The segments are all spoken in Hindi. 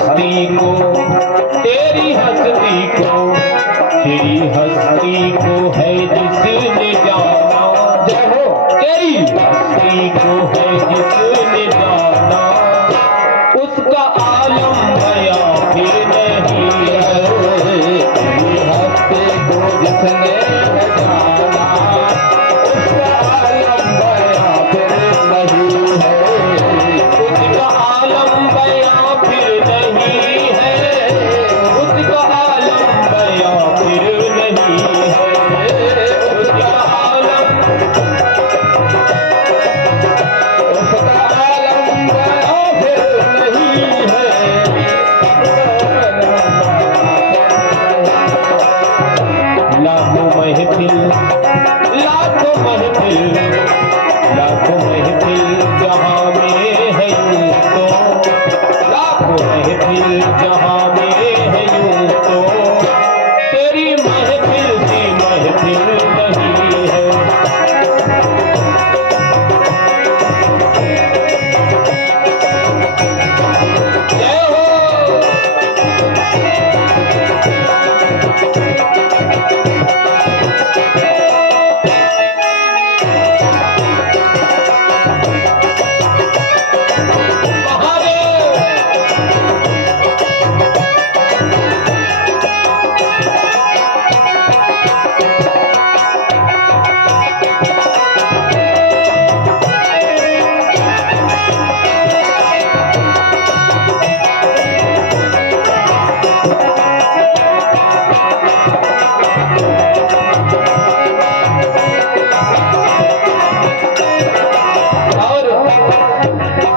हस्ती को, तेरी हस्ती को, तेरी हस्ती को है जिसने जाना, जय हो, तेरी हस्ती को है जिसने जाना, उसका आलम बयां फिर नहीं है। तेरी हस्ती को जिसने जाना, उसका आलम बयां फिर नहीं है। उसका आलम बयां फिर नहीं है, उसका आलम बयां फिर नहीं है। उसका आलम बयां फिर नहीं है। लाखों महफिल, लाखों महफिल, लाखों महफिल जहां में है यूं तो, लाखों महफिल जहां में है यूं तो, तेरी महफिल सी महफिल नहीं है। जय हो।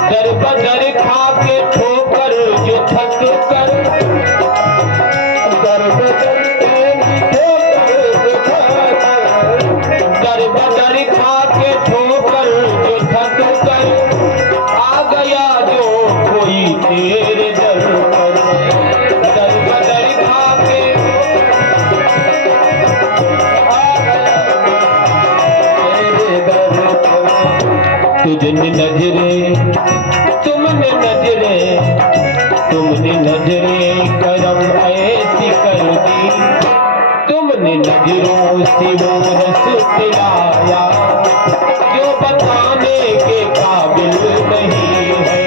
दर बदर खा के ठोकर जो थक कर, दर बदर खा के ठोकर जो थक कर, आ गया जो कोई तेरे दर पर। दर बदर खा के आ गया तेरे दर पर। तुझने नजरें, तुमने नजरें, तुमने नजरें करम ऐसी कर दी, तुमने नजरों से वो रस पिलाया जो बताने के काबिल नहीं है।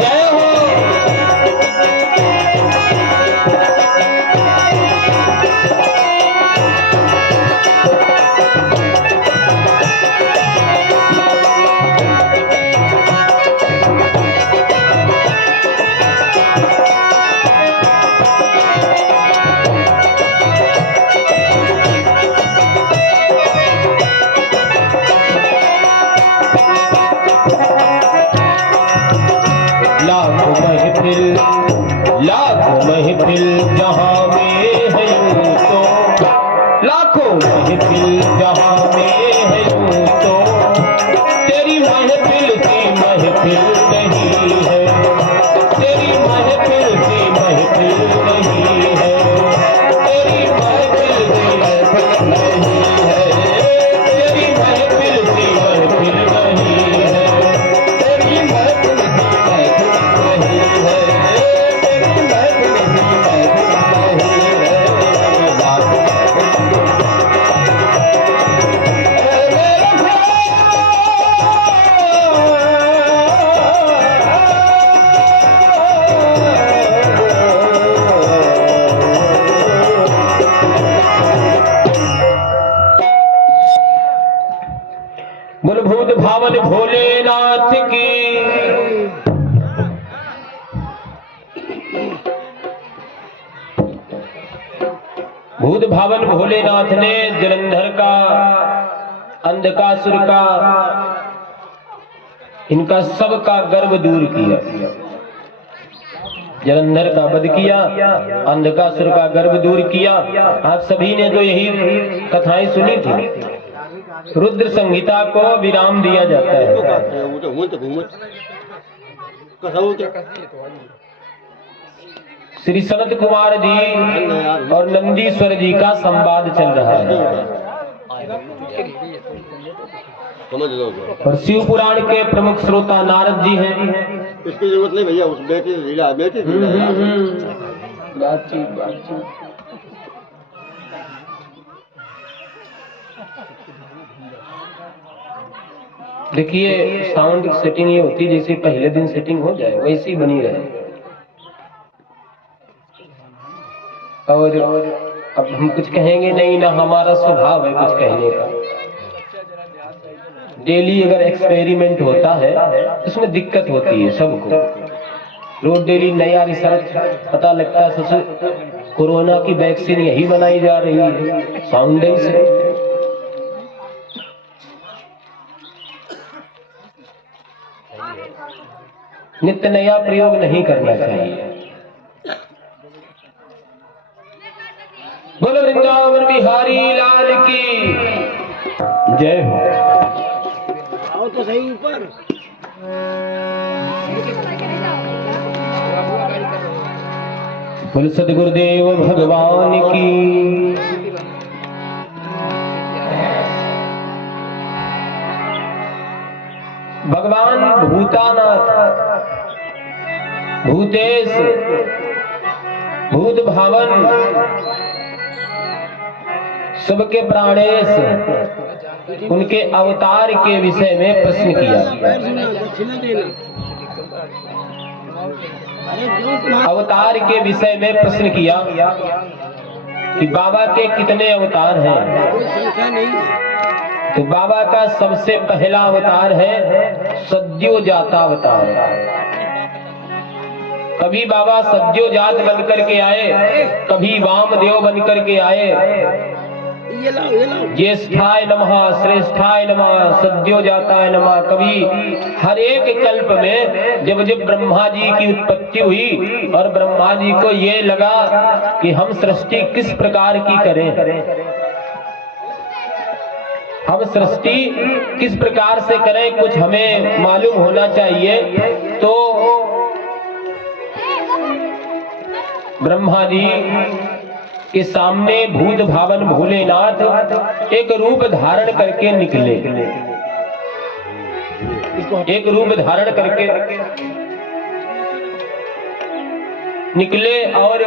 जय हो। लाखों महफिल, लाखों महफिल जहां में है यूं तो, लाखों महफिल जहां में है यूं तो, तेरी महफिल सी महफिल नहीं है। तेरी महफिल सी महफिल नहीं है। तेरी महफिल सी महफिल नहीं है। तेरी महफिल सी महफिल नहीं है। तेरी महफिल सी महफिल नहीं है। तेरी महफिल सी महफिल नहीं है। मूलभूत भावन भोलेनाथ की। भूत भावन भोलेनाथ ने जलंधर का, अंधकासुर का, इनका सबका गर्व दूर किया। जलंधर का वध किया, अंधकासुर का गर्व दूर किया। आप सभी ने तो यही कथाएं सुनी थी। रुद्र संहिता को विराम दिया जाता है। श्री सनत कुमार जी और नंदीश्वर जी का संवाद चल रहा है। समझ लो तो। और शिव पुराण के प्रमुख श्रोता नारद जी हैं। इसकी जरूरत नहीं भैया, उस बेटे लीला बेटे बातचीत। देखिए साउंड की सेटिंग ये होती है जैसे पहले दिन सेटिंग हो जाए वैसी बनी रहे। और अब हम कुछ कहेंगे नहीं ना, हमारा स्वभाव है कुछ कहने का। डेली अगर एक्सपेरिमेंट होता है उसमें दिक्कत होती है सबको। रोज डेली नया रिसर्च पता लगता है। सबसे कोरोना की वैक्सीन यही बनाई जा रही है साउंड से। नित्य नया प्रयोग नहीं करना चाहिए। बोलो वृंदावन बिहारी लाल की जय हो। आओ तो सही ऊपर। बोल सद्गुरुदेव भगवान की। भगवान भूतानाथ, भूतेश, भूत भावन, सबके प्राणेश, उनके अवतार के विषय में प्रश्न किया। अवतार के विषय में प्रश्न किया कि बाबा के कितने अवतार हैं। तो बाबा का सबसे पहला अवतार है सद्यो जाता अवतार। कभी बाबा सद्यो जात बनकर के आए, कभी वामदेव बनकर के आए। ज्येष्ठाय नमः, श्रेष्ठाय नमः, सद्यो जाताय नमः। कभी हर एक कल्प में जब जब ब्रह्मा जी की उत्पत्ति हुई और ब्रह्मा जी को ये लगा कि हम सृष्टि किस प्रकार की करें, हम सृष्टि किस प्रकार से करें, कुछ हमें मालूम होना चाहिए। तो ब्रह्मा जी के सामने भूत भावन भोलेनाथ एक रूप धारण करके निकले। एक रूप धारण करके निकले और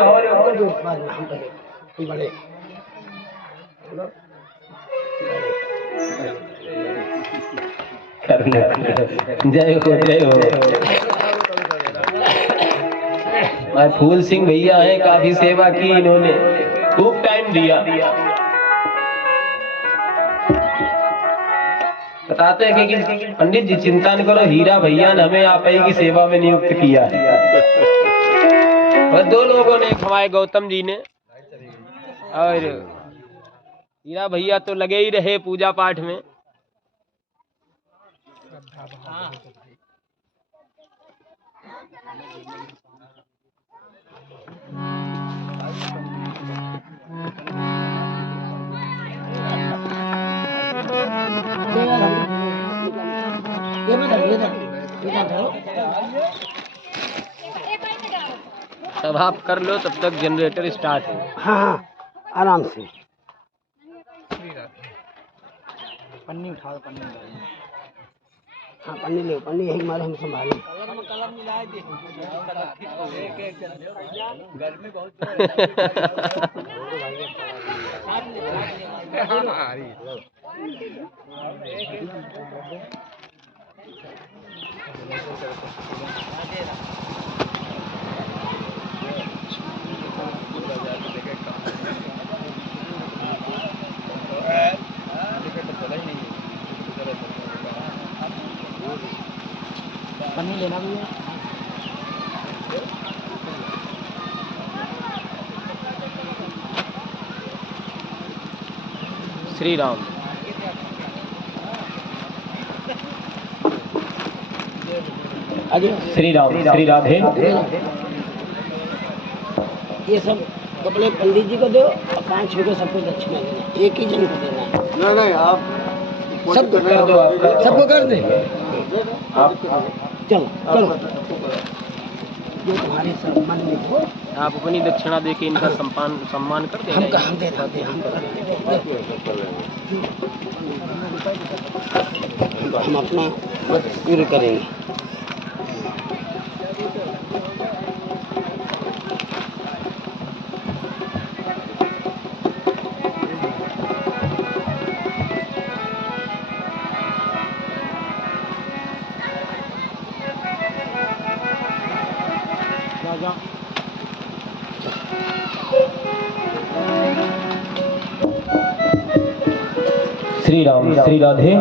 जय हो जय हो। मैं फूल सिंह भैया हैं, काफी सेवा की इन्होंने, खूब टाइम दिया। बताते हैं कि पंडित जी चिंता न करो, हीरा भैया ने हमें आप ही की सेवा में नियुक्त किया है। और दो लोगों ने खवाए, गौतम जी ने और हीरा भैया तो लगे ही रहे पूजा पाठ में। तब आप कर लो, तब तक जनरेटर स्टार्ट है। हाँ आराम से। पन्नी उठाओ, पन्नी हाँ पन्नी ले, पन्नी यही मारो, हम संभालें। कलर मिलाए दे। गर्मी बहुत पन्नी लेना भी है। श्री राम। श्री राम, श्री राधे। ये सब कपड़े पंडित जी को दो और 5 को सबको दक्षिणा देना, एक ही जन को देना। नहीं आप सबको कर दो, सबको कर दे। आप चलो चलो। जो तुम्हारे सब मन में हो आप अपनी दक्षिणा देके इनका सम्मान कर हम देना। हम दे देते हम हम अपना व्रत पूर्ण करेंगे। श्री राम श्री राधे।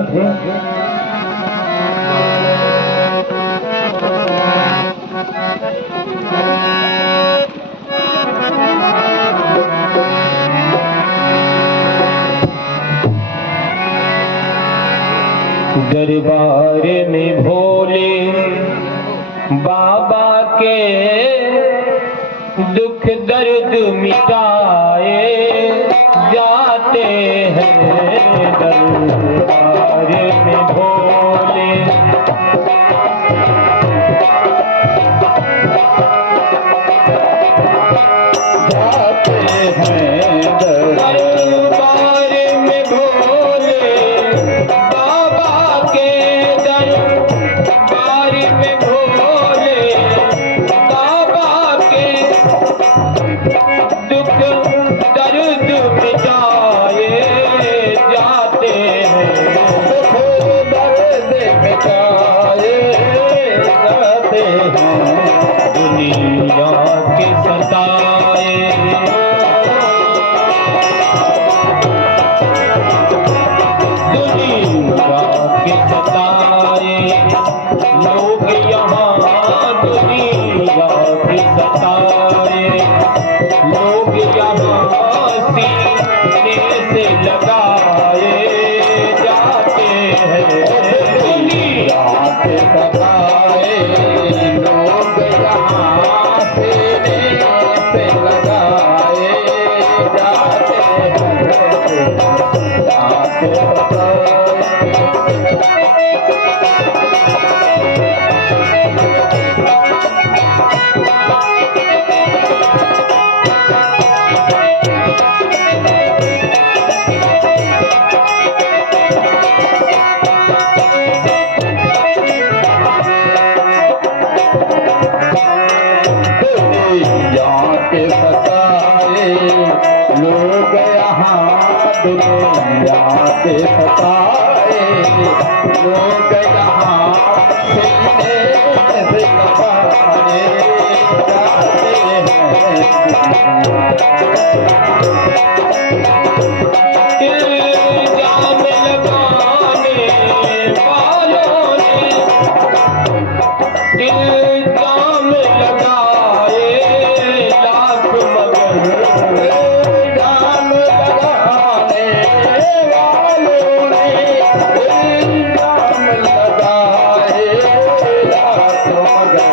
दरबार में भोले बाबा के दुख दर्द मिटाए जाते हैं। दरबार में भोले जाते हैं। दरबार में भोले बाबा के दरबार में भोले बाबा के दुख दर्द मिटाए जाते हैं। दुख दर्द मिटाए जाते हैं। दुनिया के सताए दुनिया के सताए लोग यहाँ दुनिया के सताए लोग यहाँ सीने से लगाए जाते हैं। दुनिया के सताए लोग यहाँ सीने से लगाए जाते हैं। जाते हैं। के सताए लोग यहाँ दुनिया के सताए लोग यहाँ सीने से लगाए जाते हैं। इल्जाम लगाने वालों ने इल्जाम लगाए लाख मगर इल्जाम लगाने वालों ने इल्जाम लगाए लाख मगर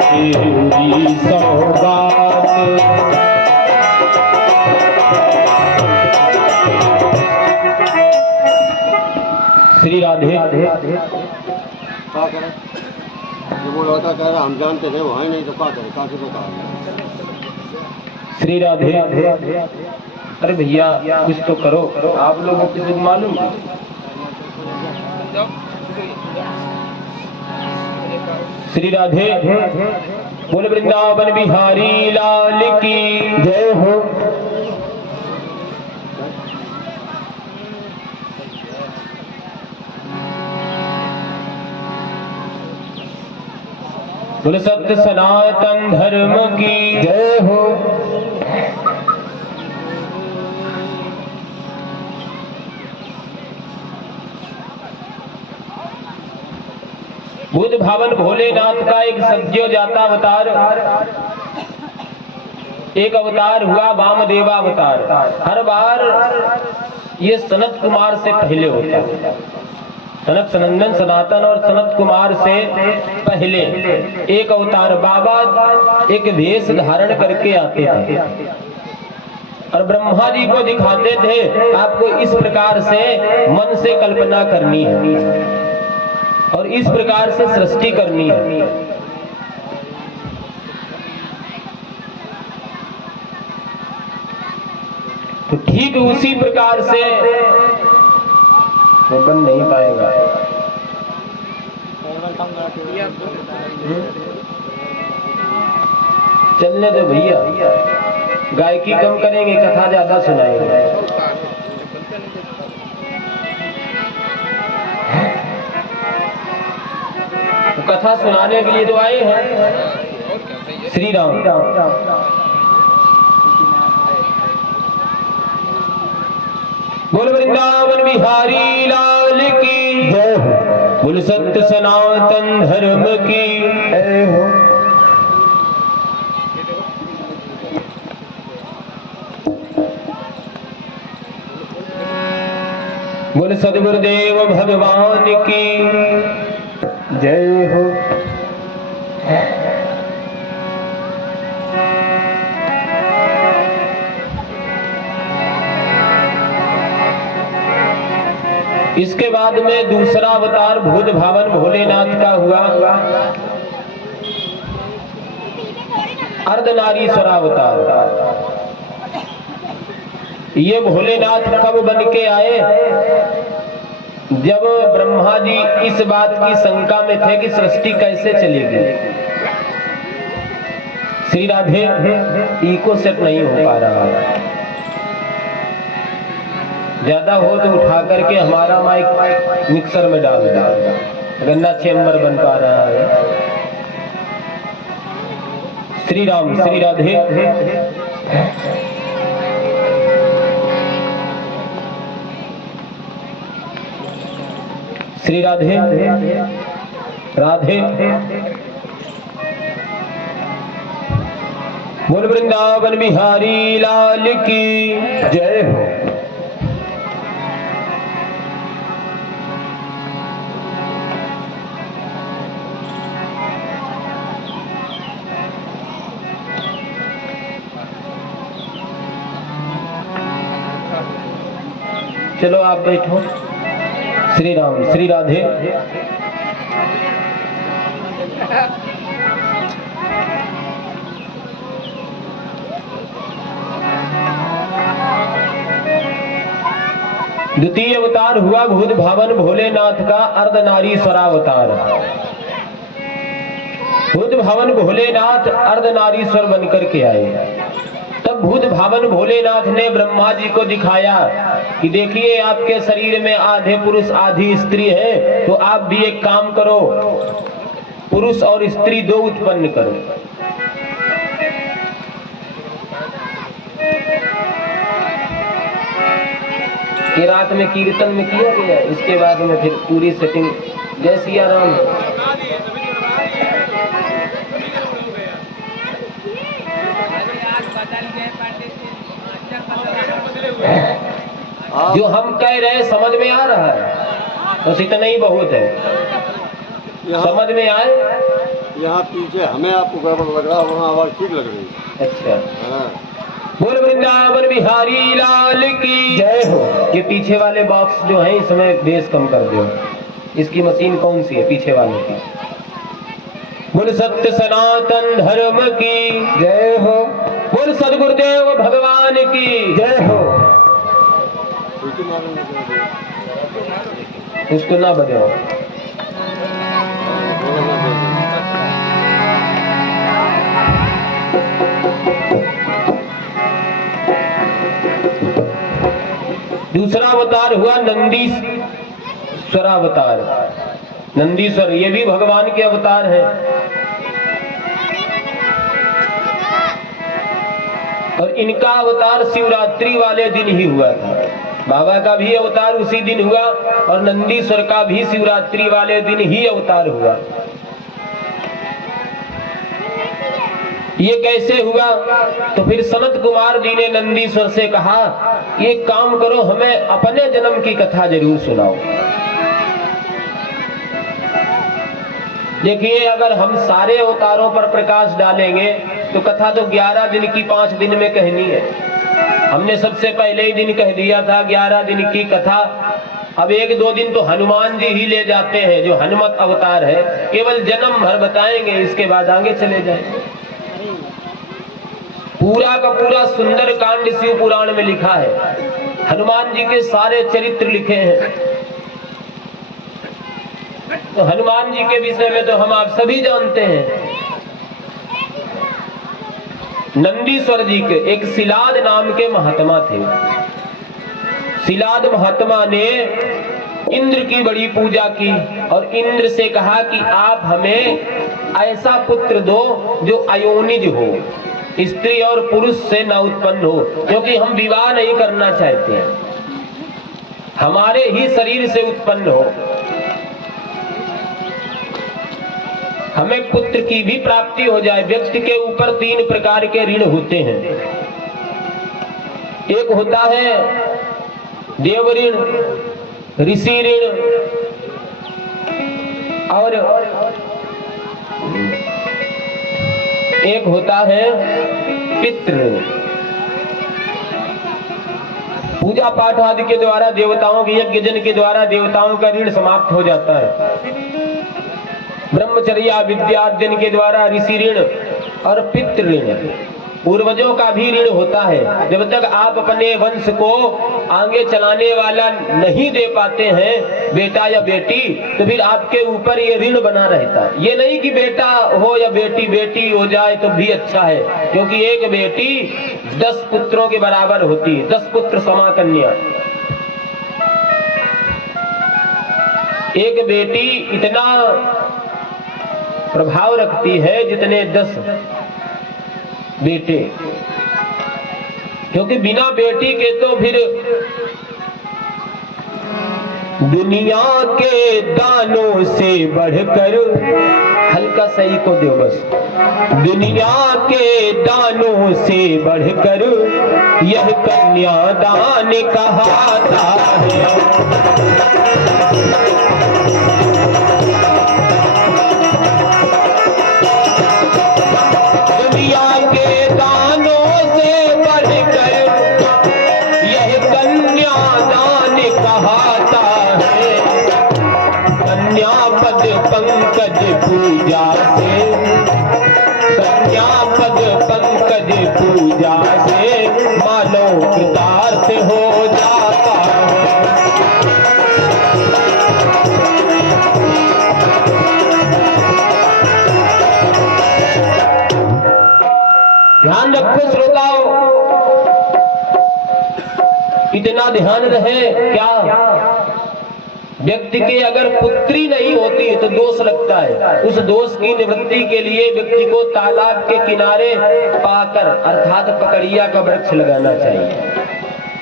तेरी सौगात श्री राधे। क्या करें जो वो लड़का कह रहा हम जानते थे वो है नहीं तो क्या करें क्या से श्री राधे। अरे भैया कुछ तो करो आप लोगों को कुछ मालूम। श्री राधे। बोले वृंदावन बिहारी लाल की जय हो। बोले सत्य सनातन धर्म की जय हो। बुद्ध भावन भोलेनाथ का एक सज्जो जाता अवतार, एक अवतार हुआ वामदेवा अवतार। हर बार ये सनत कुमार से पहले होता है। सनत सनंदन सनातन और सनत कुमार से पहले एक अवतार बाबा एक वेश धारण करके आते थे और ब्रह्मा जी को दिखाते थे आपको इस प्रकार से मन से कल्पना करनी है और इस प्रकार से सृष्टि करनी है। ठीक उसी प्रकार से वो बन नहीं पाएगा। चलने दो भैया, गायकी कम करेंगे, कथा ज्यादा सुनाएंगे। तो कथा सुनाने के लिए तो आए हैं श्री राम। बोल वृंदावन बिहारी लाल की जय हो, बोल सत्य सनातन धर्म की जय हो। बोल सद्गुरुदेव भगवान की जय हो। इसके बाद में दूसरा अवतार भूत भावन भोलेनाथ का हुआ, अर्धनारीश्वर अवतार। ये भोलेनाथ कब बन के आए? जब ब्रह्मा जी इस बात की शंका में थे कि सृष्टि कैसे चलेगी। श्री राधे इको सेट नहीं हो पा रहा है, ज्यादा हो तो उठा करके हमारा माइक मिक्सर में डाल दो, गन्ना चेम्बर बन पा रहा है। श्री राम, श्री राधे। श्री राधे राधे। बोल वृंदावन बिहारी लाल की जय हो। चलो आप बैठो। श्री राम, श्री राधे। द्वितीय अवतार हुआ भूत भावन भोलेनाथ का अर्धनारीश्वरावतार। भूत भावन भोलेनाथ अर्धनारीश्वर बनकर के आए। तब भूत भावन भोलेनाथ ने ब्रह्मा जी को दिखाया कि देखिए आपके शरीर में आधे पुरुष आधी स्त्री है, तो आप भी एक काम करो, पुरुष और स्त्री दो उत्पन्न करो। ये रात में कीर्तन में किया गया, इसके बाद में फिर पूरी सेटिंग जय सिया राम। जो हम कह रहे समझ में आ रहा है, बस इतना ही बहुत है। समझ में आए? यहाँ पीछे हमें आपको गड़बड़ लग रहा है, वहाँ आवाज ठीक लग रही है। अच्छा। हाँ। बोल वृंदावन बिहारी लाल की जय हो। ये पीछे वाले बॉक्स जो है इसमें बेस कम कर दो। इसकी मशीन कौन सी है पीछे वाले की? बोल सत्य सनातन धर्म की जय हो। बोल सद्गुरुदेव भगवान की जय हो। उसको ना बजाओ। दूसरा अवतार हुआ नंदीश्वर अवतार। नंदीश्वर ये भी भगवान के अवतार है। और इनका अवतार शिवरात्रि वाले दिन ही हुआ था। बाबा का भी अवतार उसी दिन हुआ और नंदीश्वर का भी शिवरात्रि वाले दिन ही अवतार हुआ। ये कैसे हुआ? तो फिर सनत कुमार जी ने नंदीश्वर से कहा, ये काम करो, हमें अपने जन्म की कथा जरूर सुनाओ। देखिए, अगर हम सारे अवतारों पर प्रकाश डालेंगे तो कथा तो 11 दिन की 5 दिन में कहनी है। हमने सबसे पहले ही दिन कह दिया था 11 दिन की कथा। अब 1-2 दिन तो हनुमान जी ही ले जाते हैं, जो हनुमत अवतार है। केवल जन्म भर बताएंगे, इसके बाद आगे चले जाएंगे। पूरा का पूरा सुंदर कांड शिव पुराण में लिखा है। हनुमान जी के सारे चरित्र लिखे हैं। तो हनुमान जी के विषय में तो हम आप सभी जानते हैं। नंदीश्वर जी के एक शिलाद नाम के महात्मा थे। शिलाद महात्मा ने इंद्र की बड़ी पूजा की और इंद्र से कहा कि आप हमें ऐसा पुत्र दो जो अयोनिज हो, स्त्री और पुरुष से न उत्पन्न हो, क्योंकि हम विवाह नहीं करना चाहते हैं, हमारे ही शरीर से उत्पन्न हो। हमें पुत्र की भी प्राप्ति हो जाए। व्यक्ति के ऊपर 3 प्रकार के ऋण होते हैं। एक होता है देव ऋण, ऋषि ऋण और एक होता है पितृ ऋण। पूजा पाठ आदि के द्वारा देवताओं के यज्ञ जन के द्वारा देवताओं का ऋण समाप्त हो जाता है। ब्रह्मचर्या विद्या अध्ययन के द्वारा ऋषि ऋण और पितृ ऋण, पूर्वजों का भी ऋण होता है। जब तक आप अपने वंश को आगे चलाने वाला नहीं दे पाते हैं, बेटा या बेटी, तो फिर आपके ऊपर ये ऋण बना रहता है। ये नहीं कि बेटा हो या बेटी हो जाए तो भी अच्छा है, क्योंकि एक बेटी 10 पुत्रों के बराबर होती है। 10 पुत्र समा कन्या। एक बेटी इतना प्रभाव रखती है जितने 10 बेटे, क्योंकि बिना बेटी के तो फिर दुनिया के दानों से बढ़कर, हल्का सही को दो बस, दुनिया के दानों से बढ़कर यह कन्यादान कहता है। पंकज पूजा से, कन्या पद पंकज पूजा से मानव कृतार्थ हो जाता है। ध्यान रखो श्रोताओं, इतना ध्यान रहे क्या, व्यक्ति के अगर पुत्री नहीं होती तो दोष लगता है। उस दोष की निवृत्ति के लिए व्यक्ति को तालाब के किनारे पाकर अर्थात पकड़िया का वृक्ष लगाना चाहिए।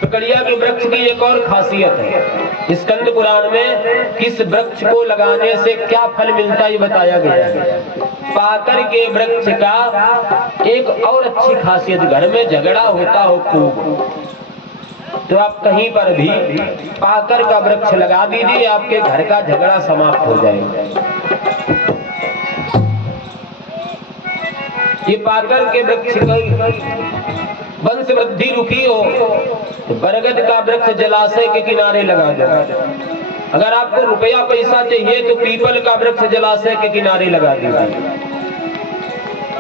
पकड़िया के वृक्ष की एक और खासियत है। स्कंद पुराण में किस वृक्ष को लगाने से क्या फल मिलता है ये बताया गया है। पाकर के वृक्ष का एक और अच्छी खासियत, घर में झगड़ा होता हो खूब, तो आप कहीं पर भी पाकर का वृक्ष लगा दीजिए, आपके घर का झगड़ा समाप्त हो जाएगा। ये पाकर के वृक्ष की वंश वृद्धि रुकी हो तो बरगद का वृक्ष जलाशय के किनारे लगा दो। अगर आपको रुपया पैसा चाहिए तो पीपल का वृक्ष जलाशय के किनारे लगा दीजिए।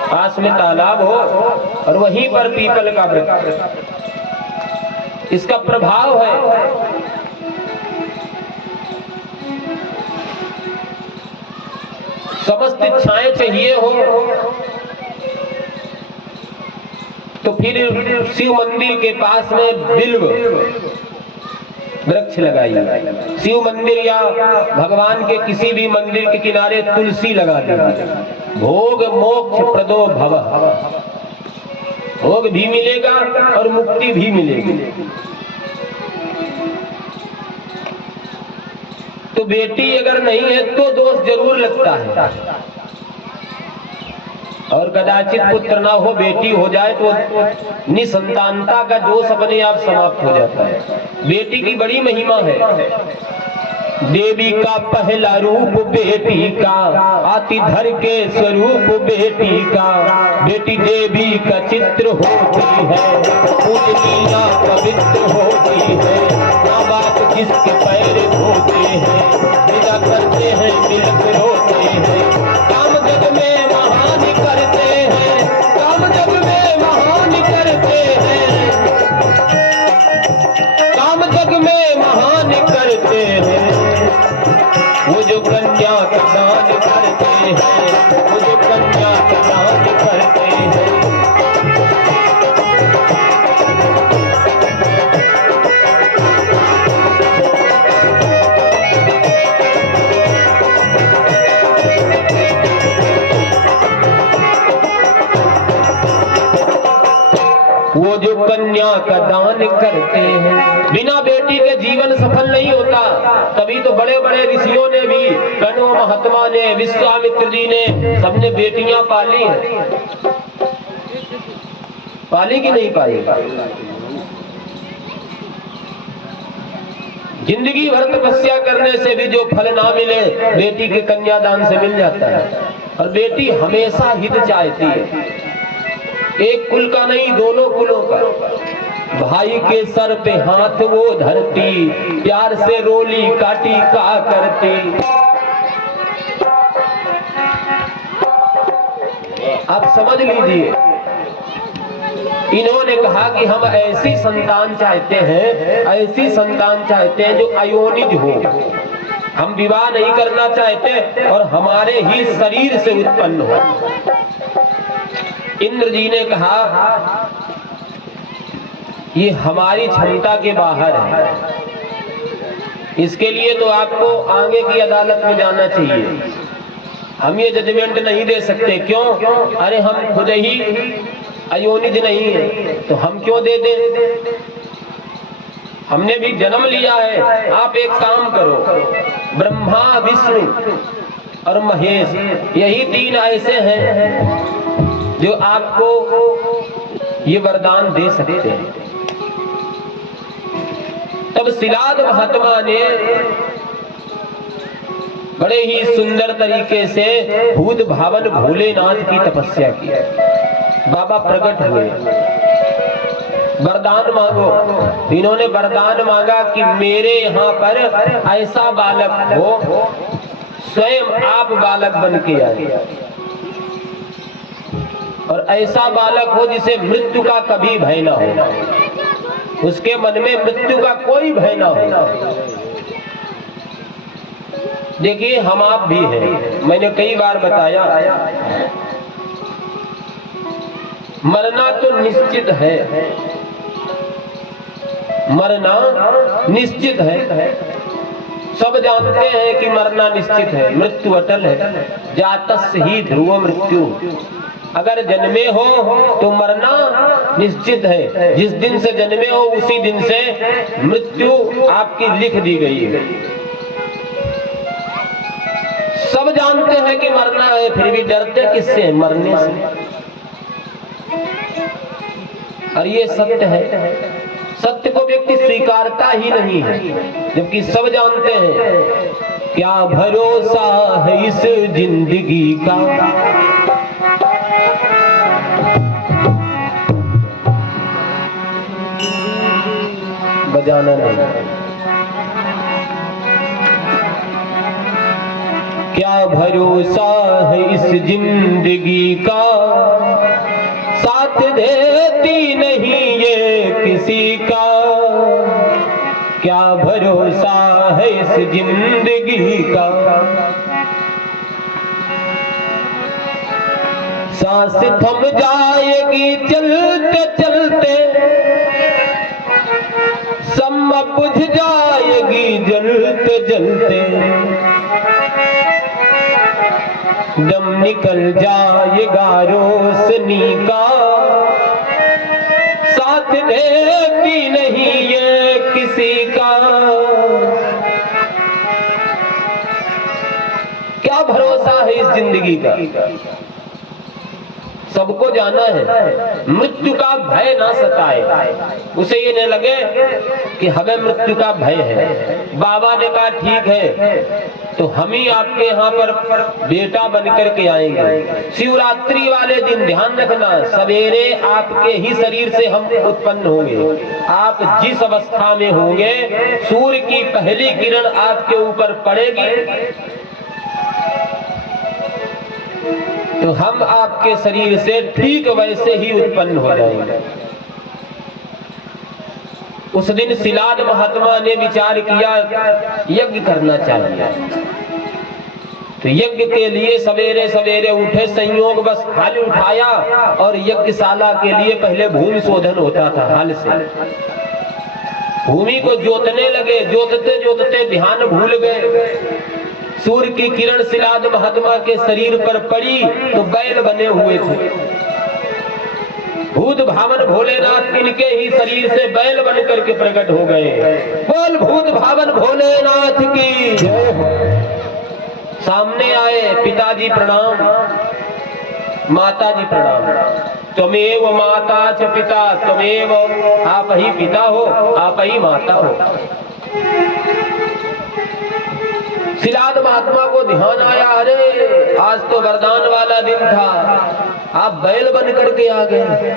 पास में तालाब हो और वहीं पर पीपल का वृक्ष, इसका प्रभाव है। समस्त इच्छाएं चाहिए हो तो फिर शिव मंदिर के पास में बिल्व वृक्ष लगाइए। शिव मंदिर या भगवान के किसी भी मंदिर के किनारे तुलसी लगा दीजिए। भोग मोक्ष प्रदो भवः, भोग भी मिलेगा और मुक्ति भी मिलेगी। तो बेटी अगर नहीं है तो दोष जरूर लगता है, और कदाचित पुत्र ना हो बेटी हो जाए तो निसंतानता का दोष अपने आप समाप्त हो जाता है। बेटी की बड़ी महिमा है। देवी का पहला रूप बेटी का, आती धर के स्वरूप बेटी का। बेटी देवी का चित्र होती है, पूजनीय पवित्र होती है। माँ बाप जिसके पैर धोते हैं, विदा करते हैं मिलकर रोते हैं। काम जग में महान करते हैं, काम जग में महान कन्या का दान करते हैं। बिना बेटी के जीवन सफल नहीं होता। तभी तो बड़े बड़े ऋषियों ने भी, कण्व महात्मा ने, विश्वामित्र जी ने, सबने बेटियां पाली है। पाली कि नहीं पाली? जिंदगी भर तपस्या करने से भी जो फल ना मिले, बेटी के कन्यादान से मिल जाता है। और बेटी हमेशा हित चाहती है, एक कुल का नहीं, दोनों कुलों का। भाई के सर पे हाथ वो धरती, प्यार से रोली काटी का करती। आप समझ लीजिए, इन्होंने कहा कि हम ऐसी संतान चाहते हैं, ऐसी संतान चाहते हैं जो अयोनिज हो। हम विवाह नहीं करना चाहते और हमारे ही शरीर से उत्पन्न हो। इंद्र जी ने कहा ये हमारी क्षमता के बाहर है, इसके लिए तो आपको आगे की अदालत में जाना चाहिए। हम ये जजमेंट नहीं दे सकते। क्यों? अरे हम खुद ही अयोनिज नहीं है तो हम क्यों दे दें? हमने भी जन्म लिया है। आप एक काम करो, ब्रह्मा, विष्णु और महेश, यही तीन ऐसे हैं जो आपको ये वरदान दे सकते हैं। तब शिलाद महात्मा ने बड़े ही सुंदर तरीके से भूत भावन भोलेनाथ की तपस्या की। बाबा प्रकट हुए, वरदान मांगो। इन्होंने वरदान मांगा कि मेरे यहाँ पर ऐसा बालक हो, स्वयं आप बालक बन के आए, और ऐसा बालक हो जिसे मृत्यु का कभी भय ना हो, उसके मन में मृत्यु का कोई भय ना हो। देखिए, हम आप भी हैं। मैंने कई बार बताया, मरना तो निश्चित है, मरना निश्चित है। सब जानते हैं कि मरना निश्चित है, मृत्यु अटल है। जातस्य ही ध्रुव मृत्यु। अगर जन्मे हो तो मरना निश्चित है। जिस दिन से जन्मे हो उसी दिन से मृत्यु आपकी लिख दी गई है। सब जानते हैं कि मरना है, फिर भी डरते किससे? मरने से। और ये सत्य है। सत्य को व्यक्ति स्वीकारता ही नहीं है, जबकि सब जानते हैं। क्या भरोसा है इस जिंदगी का, बजाना नहीं। क्या भरोसा है इस जिंदगी का, साथ देती नहीं ये किसी का। क्या भरोसा है इस जिंदगी का, सांस थम जाएगी चलते चलते, सम्मा बुझ जाएगी जलते जलते, दम निकल जाएगा रोशनी का, साथ देती नहीं ये किसी का। क्या भरोसा है इस जिंदगी का? सबको जाना है, मृत्यु का भय ना सताए। उसे ये नहीं लगे कि हमें मृत्यु का भय है। बाबा ने कहा ठीक है, तो हम ही आपके यहाँ पर बेटा बनकर के आएंगे। शिवरात्रि वाले दिन ध्यान रखना, सवेरे आपके ही शरीर से हम उत्पन्न होंगे। आप जिस अवस्था में होंगे, सूर्य की पहली किरण आपके ऊपर पड़ेगी तो हम आपके शरीर से ठीक वैसे ही उत्पन्न हो जाएंगे। उस दिन शिलाद महात्मा ने विचार किया यज्ञ करना चाहिए, तो यज्ञ के लिए सवेरे सवेरे उठे, संयोग बस हल उठाया और यज्ञशाला के लिए पहले भूमि शोधन होता था। हल से भूमि को जोतने लगे, जोतते जोतते ध्यान भूल गए। सूर्य की किरण शिलाद महात्मा के शरीर पर पड़ी तो बैल बने हुए थे। भूत भावन भोलेनाथ इनके ही शरीर से बैल बन करके प्रकट हो गए। बोल भूत भावन भोलेनाथ की जय हो। सामने आए, पिताजी प्रणाम, माताजी प्रणाम। त्वमेव माता च पिता, त्वमेव, आप ही पिता हो, आप ही माता हो। सिलाद महात्मा को ध्यान आया, अरे आज तो वरदान वाला दिन था, आप बैल बन करके आ गए।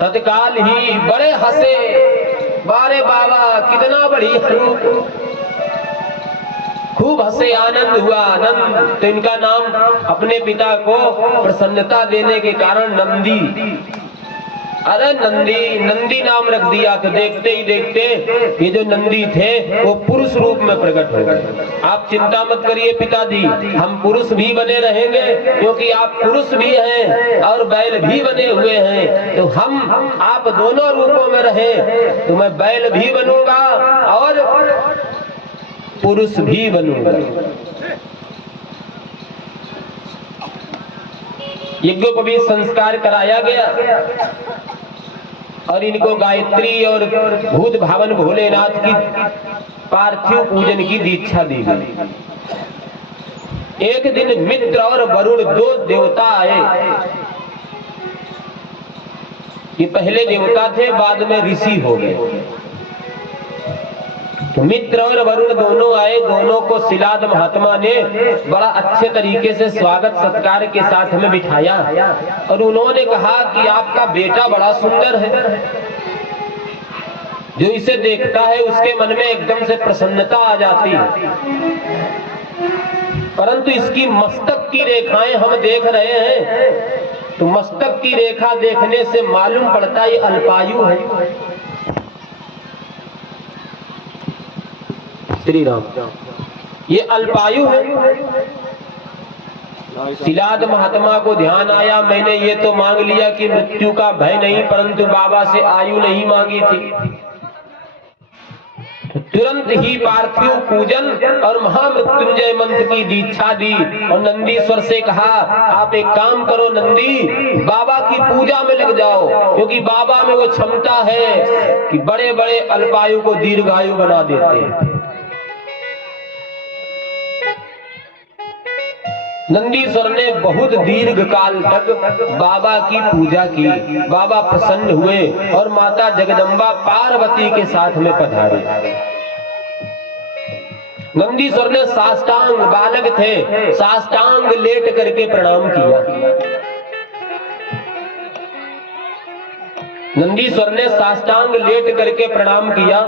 तत्काल ही बड़े हंसे, बारे बाबा कितना बड़ी रूप, खूब हंसे, आनंद हुआ। आनंद तो इनका नाम अपने पिता को प्रसन्नता देने के कारण नंदी, अरे नंदी, नंदी नाम रख दिया। तो देखते ही देखते ये जो नंदी थे वो पुरुष रूप में प्रकट हो गए। आप चिंता मत करिए पिताजी, हम पुरुष भी बने रहेंगे, क्योंकि आप पुरुष भी हैं और बैल भी बने हुए हैं। तो हम आप दोनों रूपों में रहे, तो मैं बैल भी बनूंगा और पुरुष भी बनूंगा। यज्ञोपवीत संस्कार कराया गया और इनको गायत्री और भूत भावन भोलेनाथ की पार्थिव पूजन की दीक्षा दी गई। एक दिन मित्र और वरुण दो देवता आए। ये पहले देवता थे, बाद में ऋषि हो गए। तो मित्र और वरुण दोनों आए, दोनों को सिलाद महात्मा ने बड़ा अच्छे तरीके से स्वागत सत्कार के साथ में बिठाया और उन्होंने कहा कि आपका बेटा बड़ा सुंदर है, जो इसे देखता है उसके मन में एकदम से प्रसन्नता आ जाती है, परंतु इसकी मस्तक की रेखाएं हम देख रहे हैं, तो मस्तक की रेखा देखने से मालूम पड़ता है अल्पायु है। श्री राम, ये अल्पायु है। सिलाद महात्मा को ध्यान आया, मैंने ये तो मांग लिया कि मृत्यु का भय नहीं, परंतु बाबा से आयु नहीं मांगी थी। तुरंत ही पार्थिव पूजन और महामृत्युंजय मंत्र की दीक्षा दी और नंदीश्वर से कहा, आप एक काम करो नंदी, बाबा की पूजा में लग जाओ, क्योंकि बाबा में वो क्षमता है कि बड़े बड़े अल्पायु को दीर्घायु बना देते हैं। नंदीश्वर ने बहुत दीर्घ काल तक बाबा की पूजा की। बाबा प्रसन्न हुए और माता जगदम्बा पार्वती के साथ में पधारे। नंदीश्वर ने साष्टांग, बालक थे, साष्टांग लेट करके प्रणाम किया। नंदीश्वर ने साष्टांग लेट करके प्रणाम किया।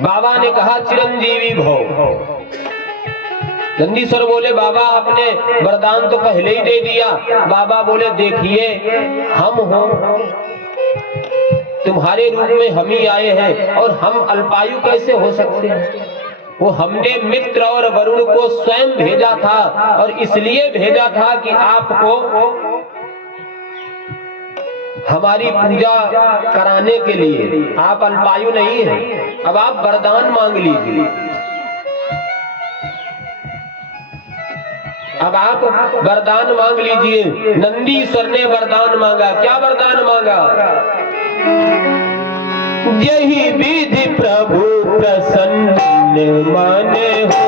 बाबा ने कहा चिरंजीवी भव। नंदीश्वर बोले बाबा आपने वरदान तो पहले ही दे दिया। बाबा बोले देखिए हम हो, तुम्हारे रूप में हम ही आए हैं और हम अल्पायु कैसे हो सकते हैं। वो हमने मित्र और वरुण को स्वयं भेजा था और इसलिए भेजा था कि आपको हमारी पूजा कराने के लिए। आप अल्पायु नहीं है, अब आप वरदान मांग लीजिए। अब आप वरदान मांग लीजिए। नंदीश्वर ने वरदान मांगा। क्या वरदान मांगा? यही विधि प्रभु प्रसन्न मन हो,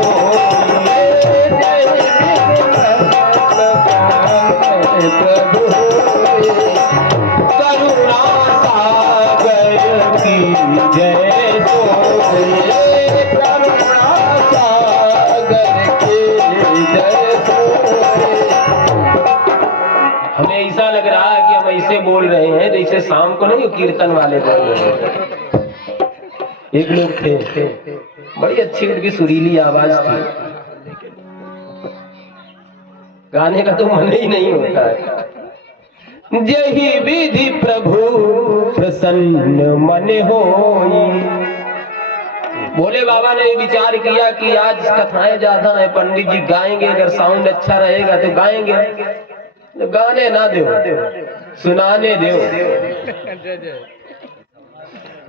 प्रभु करुणा सागर की जय सो, करुणा सागर की जय। हमें ऐसा लग रहा है कि हम ऐसे बोल रहे हैं जैसे शाम को नहीं कीर्तन वाले बोल रहे हैं। एक लोग थे, बड़ी अच्छी उनकी सुरीली आवाज थी, गाने का तो मन ही नहीं होता है। यही विधि प्रभु प्रसन्न मन होई। भोले बाबा ने विचार किया कि आज कथाएं ज्यादा है, पंडित जी गाएंगे, अगर साउंड अच्छा रहेगा तो गाएंगे, गाने ना दो, सुनाने दो।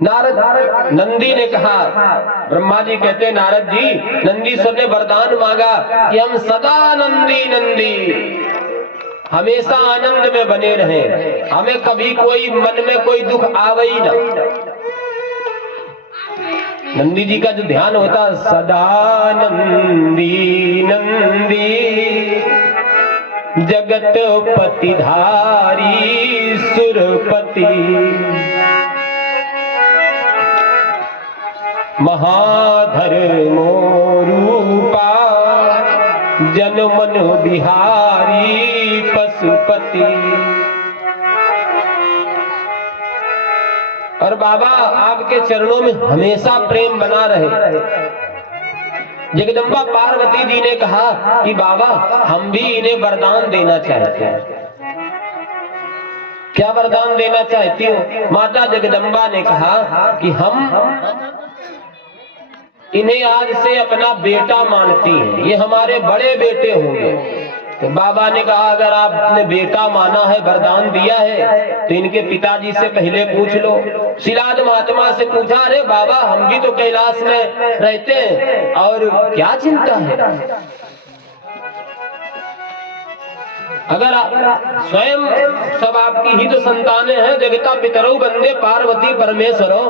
नारद नंदी ने कहा, ब्रह्मा जी कहते नारद जी, नंदीश्वर ने वरदान मांगा कि हम सदा नंदी नंदी हमेशा आनंद में बने रहें, हमें कभी कोई मन में कोई दुख आवे ही ना। नंदी जी का जो ध्यान होता, सदा नंदी नंदी जगत पति धारी सुरपति, महाधर्मो रूपा जन मन बिहारी पशुपति। और बाबा आपके चरणों में हमेशा प्रेम बना रहे। जगदम्बा पार्वती जी ने कहा कि बाबा हम भी इन्हें वरदान देना चाहते हैं। क्या वरदान देना चाहती हो? माता जगदम्बा ने कहा कि हम इन्हें आज से अपना बेटा मानती हैं, ये हमारे बड़े बेटे होंगे। तो बाबा ने कहा अगर आपने बेटा माना है, वरदान दिया है, तो इनके पिताजी से पहले पूछ लो। शिलाद महात्मा से पूछा, अरे बाबा हम भी तो कैलाश में रहते हैं और क्या चिंता है? अगर स्वयं सब आपकी ही तो संतानें हैं, जगता पितरौ वंदे पार्वती परमेश्वरो।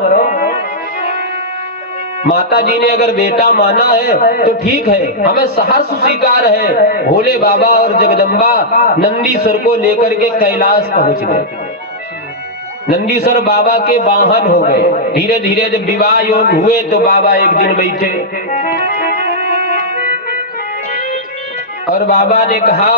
माता जी ने अगर बेटा माना है तो ठीक है, हमें सहर्ष स्वीकार है। भोले बाबा और जगदम्बा नंदीश्वर को लेकर के कैलाश पहुंच गए। नंदीश्वर बाबा के वाहन हो गए। धीरे धीरे जब विवाह योग हुए तो बाबा एक दिन बैठे और बाबा ने कहा,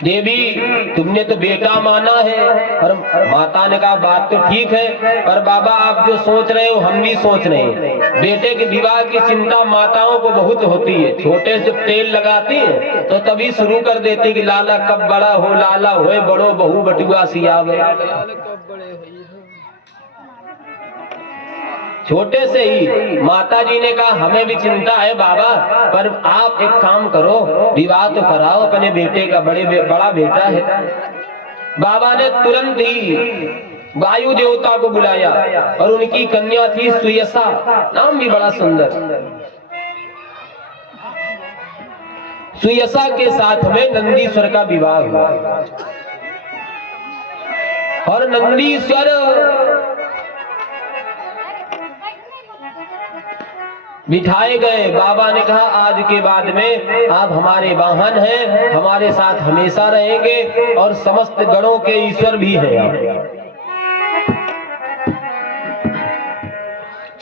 देवी तुमने तो बेटा माना है। और माता ने कहा बात तो ठीक है, पर बाबा आप जो सोच रहे हो हम भी सोच रहे हैं। बेटे के विवाह की चिंता माताओं को बहुत होती है। छोटे से तेल लगाती है तो तभी शुरू कर देती कि लाला कब बड़ा हो, लाला होए बड़ो बहू बटुआ सियावे। छोटे से ही माता जी ने कहा हमें भी चिंता है बाबा, पर आप एक काम करो, विवाह तो कराओ अपने बेटे का, बड़ा बेटा है। बाबा ने तुरंत ही वायु देवता को बुलाया और उनकी कन्या थी सुयसा, नाम भी बड़ा सुंदर। सुयसा के साथ में नंदीश्वर का विवाह हुआ और नंदीश्वर बिठाए गए। बाबा ने कहा आज के बाद में आप हमारे वाहन हैं, हमारे साथ हमेशा रहेंगे और समस्त गणों के ईश्वर भी हैं आप।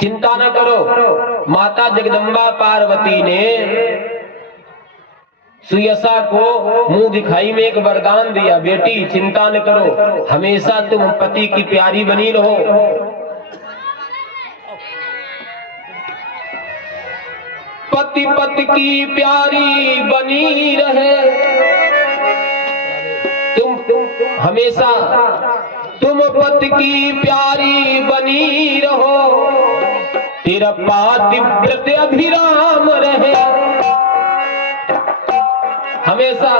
चिंता न करो। माता जगदम्बा पार्वती ने सुयसा को मुंह दिखाई में एक वरदान दिया, बेटी चिंता न करो, हमेशा तुम पति की प्यारी बनी रहो। पति पति की प्यारी बनी रहे, तुम हमेशा तुम पति की प्यारी बनी रहो, तेरा पातिव्रत अभिराम रहे। हमेशा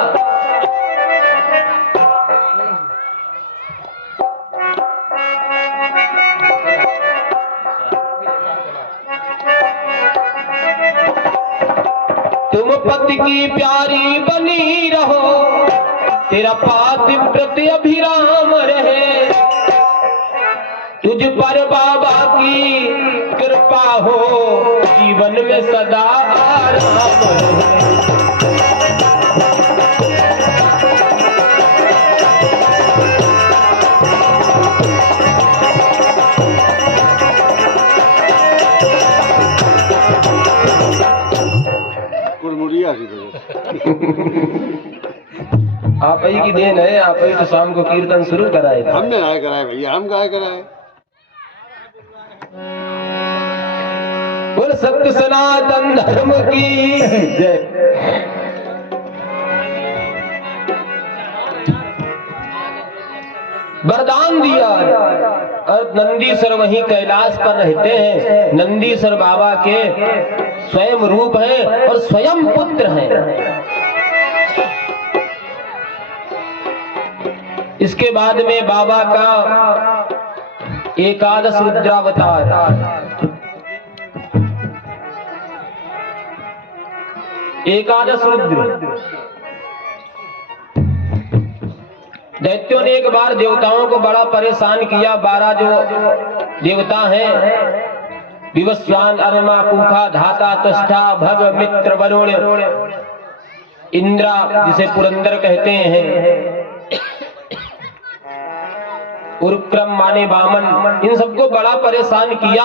तुम पति की प्यारी बनी रहो, तेरा पातिव्रत अभिराम रहे। तुझ पर बाबा की कृपा हो, जीवन में सदा आराम रहे। आप ही की देन है, आप ही तो शाम को कीर्तन शुरू कराए थे। हमने राय कराए भैया, हम गाय कराए। बोल सत्य सनातन धर्म की जय। वरदान दिया और नंदीश्वर वहीं कैलाश पर रहते हैं। नंदीश्वर बाबा के स्वयं रूप हैं और स्वयं पुत्र हैं। इसके बाद में बाबा का एकादश रुद्रावतार, एकादश रुद्र। दैत्यों ने एक बार देवताओं को बड़ा परेशान किया। 12 जो देवता हैं, विवस्वान, अरमा, पूखा, धाता, त्वष्टा, भग, मित्र, वरुण, इंद्रा जिसे पुरंदर कहते हैं, उर्क्रम माने वामन, इन सबको बड़ा परेशान किया।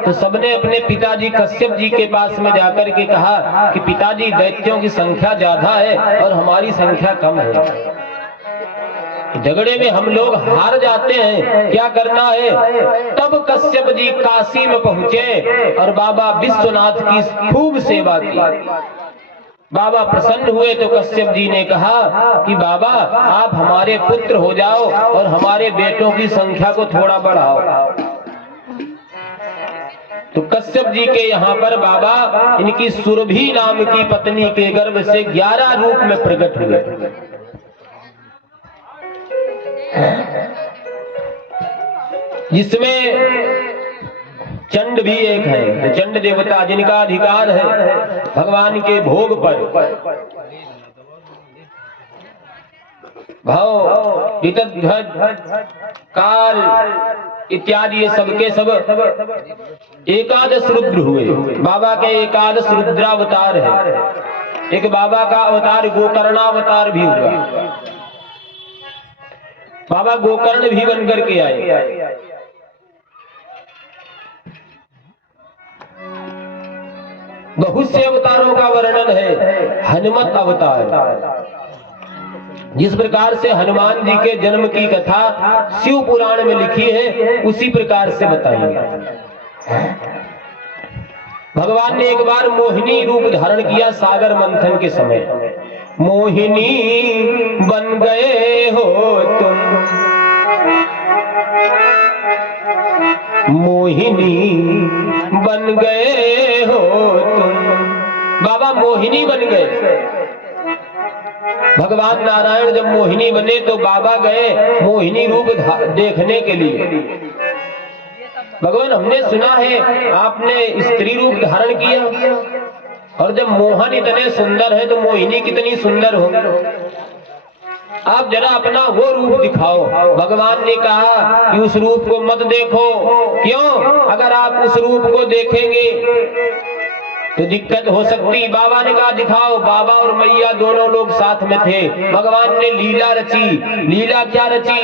तो सबने अपने पिताजी कश्यप जी के पास में जाकर के कहा कि पिताजी, दैत्यों की संख्या ज्यादा है और हमारी संख्या कम है, झगड़े में हम लोग हार जाते हैं, क्या करना है। तब कश्यप जी काशी में पहुंचे और बाबा विश्वनाथ की खूब सेवा की। बाबा प्रसन्न हुए तो कश्यप जी ने कहा कि बाबा, आप हमारे पुत्र हो जाओ और हमारे बेटों की संख्या को थोड़ा बढ़ाओ। तो कश्यप जी के यहाँ पर बाबा इनकी सुरभि नाम की पत्नी के गर्भ से 11 रूप में प्रकट हुए। जिसमें चंड भी एक है, तो चंड देवता जिनका अधिकार है भगवान के भोग पर, भाव, वितध्वज, काल इत्यादि ये सबके सब एकादश रुद्र हुए। बाबा के एकादश रुद्रावतार है। एक बाबा का अवतार गोकर्णावतार भी हुआ। बाबा गोकर्ण भी बन करके आए। बहुत से अवतारों का वर्णन है। हनुमत अवतार, जिस प्रकार से हनुमान जी के जन्म की कथा शिव पुराण में लिखी है, उसी प्रकार से बताएंगे। भगवान ने एक बार मोहिनी रूप धारण किया सागर मंथन के समय। मोहिनी बन गए हो तुम, मोहिनी बन गए हो तुम। बाबा मोहिनी बन गए। भगवान नारायण जब मोहिनी बने तो बाबा गए मोहिनी रूप देखने के लिए। भगवान, हमने सुना है आपने स्त्री रूप धारण किया, और जब मोहन इतने सुंदर है तो मोहिनी कितनी सुंदर होंगी, आप जरा अपना वो रूप दिखाओ। भगवान ने कहा कि उस रूप को मत देखो। क्यों? अगर आप उस रूप को देखेंगे तो दिक्कत हो सकती। बाबा ने कहा दिखाओ। बाबा और मैया दोनों लोग साथ में थे। भगवान ने लीला रची। लीला क्या रची?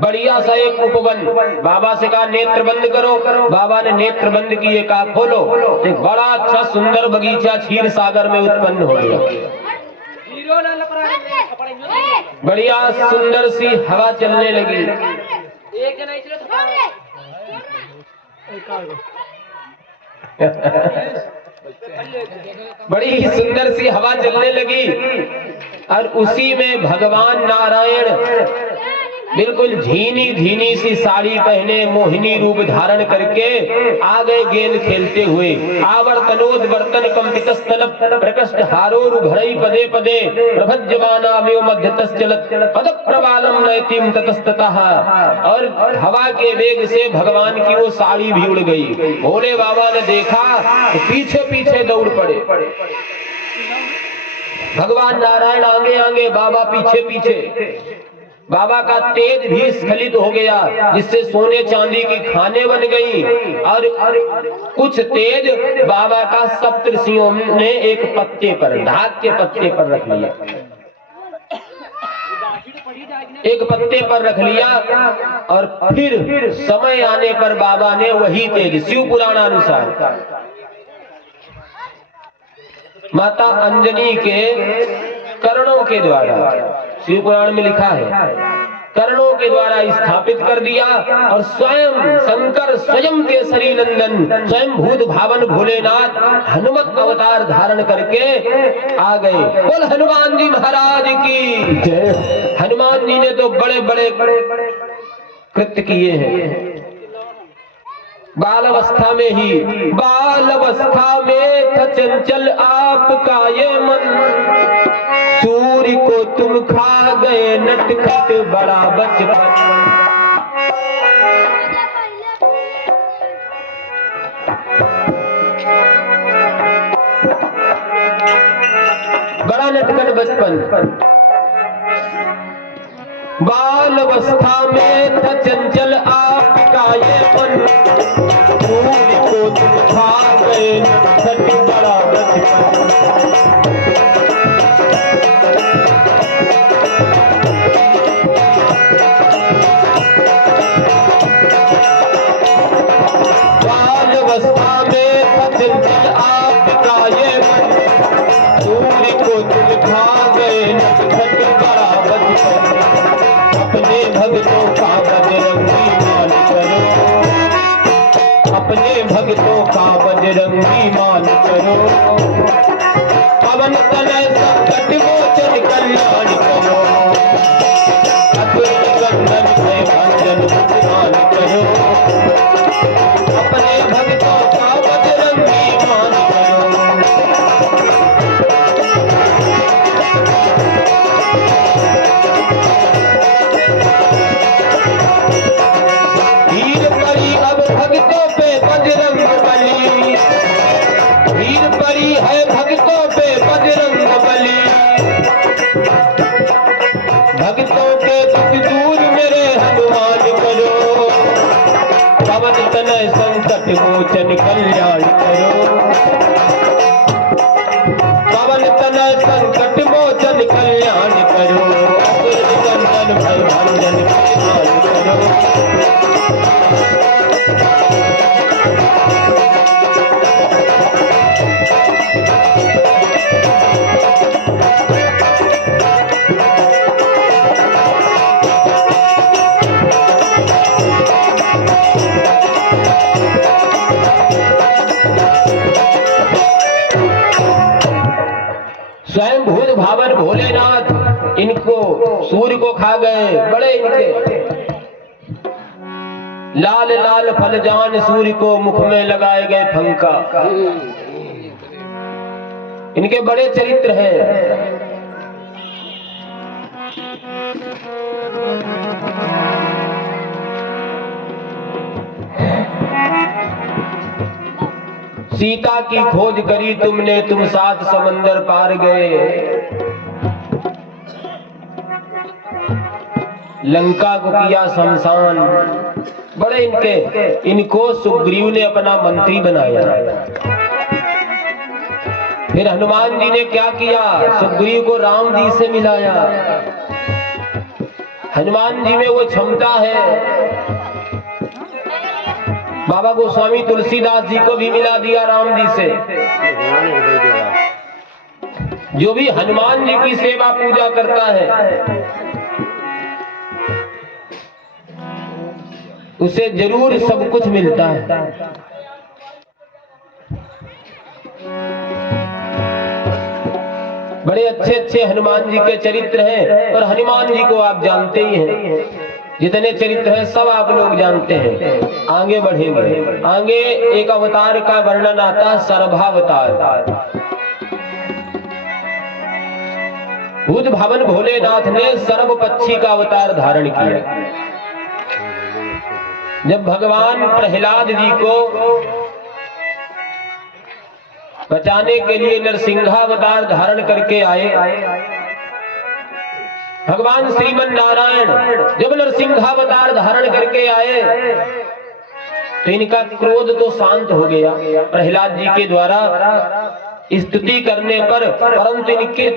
बढ़िया सा एक उपवन। बाबा से कहा नेत्र बंद करो। बाबा ने नेत्र बंद किए, कहा खोलो। एक बड़ा अच्छा सुंदर बगीचा क्षीर सागर में उत्पन्न हो गया। बढ़िया सुंदर सी हवा चलने लगी। बड़ी सुंदर सी हवा चलने लगी और उसी में भगवान नारायण बिल्कुल झीनी झीनी सी साड़ी पहने मोहिनी रूप धारण करके आ गए गेंद खेलते हुए। आवर्तनोद वर्तन कंपितस्तल प्रकष्ट हारोरु भरई पदे पदे प्रभज्यमानामेव मध्यतश्चलत पद प्रवालम नयतिम ततस्ततः। और हवा के वेग से भगवान की वो साड़ी भी उड़ गई। भोले बाबा ने देखा तो पीछे पीछे दौड़ पड़े। भगवान नारायण आगे आगे, बाबा पीछे पीछे। बाबा का तेज भी स्खलित हो गया, जिससे सोने चांदी की खाने बन गई। और कुछ तेज बाबा का सप्तऋषियों ने एक पत्ते पर, ढाक के पत्ते पर रख लिया। एक पत्ते पर रख लिया और फिर समय आने पर बाबा ने वही तेज शिव पुराणानुसार माता अंजनी के कर्णों के द्वारा, शिव पुराण में लिखा है, कर्णों के द्वारा स्थापित कर दिया। और स्वयं शंकर स्वयं केसरी नंदन स्वयं भूत भावन भोलेनाथ हनुमत अवतार धारण करके आ गए। बोल हनुमान जी महाराज की जय। हनुमान जी ने तो बड़े बड़े कृत्य किए हैं। बालावस्था में ही, बालावस्था में था चंचल आपका ये मन, सूर्य को तुम खा गए नटखट बड़ा बचपन। बड़ा नटखट बचपन। बाल अवस्था में था चंचल आपका ये मन, सूर्य को तुम खा गए नटखट बड़ा बचपन। बाल अवस्था में था चंचल आपका ये मन, सूर्य को तुम खा गए नटखट बड़ा बचपन। अपने भक्तों का बजरंगी मान करो, अपने भक्तों का बजरंगी मान करो, पवन तनय संकट मोचन कल्याण करो, अतुल गंधन में भंजन मान करो, अपने भक्तों का बजरंगी मान करो। वीर परी अब भक्तों पे बजरंग बली, वीर परी है भक्तों पे बजरंग बली, भक्तों के दुख दूर मेरे हनुमान करो, पवन तनय संकट मोचन कल्याण करो, पवन तनय संकट मोचन कल्याण करो, असुर निकंदन भय भंजन कल्याण करो। स्वयं भूत भावन भोलेनाथ इनको सूर्य को खा गए। बड़े इनके लाल लाल फल जान सूर्य को मुख में लगाए गए फंका। इनके बड़े चरित्र हैं। सीता की खोज करी तुमने, तुम 7 समंदर पार गए, लंका को किया शमशान। बड़े इनको सुग्रीव ने अपना मंत्री बनाया। फिर हनुमान जी ने क्या किया, सुग्रीव को राम जी से मिलाया। हनुमान जी में वो क्षमता है, बाबा गोस्वामी तुलसीदास जी को भी मिला दिया राम जी से। जो भी हनुमान जी की सेवा पूजा करता है उसे जरूर सब कुछ मिलता है। बड़े अच्छे अच्छे हनुमान जी के चरित्र हैं और हनुमान जी को आप जानते ही हैं। जितने चरित्र हैं सब आप लोग जानते हैं। आगे बढ़ेंगे, आगे एक अवतार का वर्णन आता है, सर्वावतार। भूत भावन भोलेनाथ ने सर्व पक्षी का अवतार धारण किया। जब भगवान प्रहलाद जी को बचाने के लिए नरसिंहावतार धारण करके आए, भगवान श्रीमन नारायण जब नरसिंहावतार धारण करके आए तो इनका क्रोध तो शांत हो गया प्रहलाद जी के द्वारा स्तुति करने पर, परंतु इनके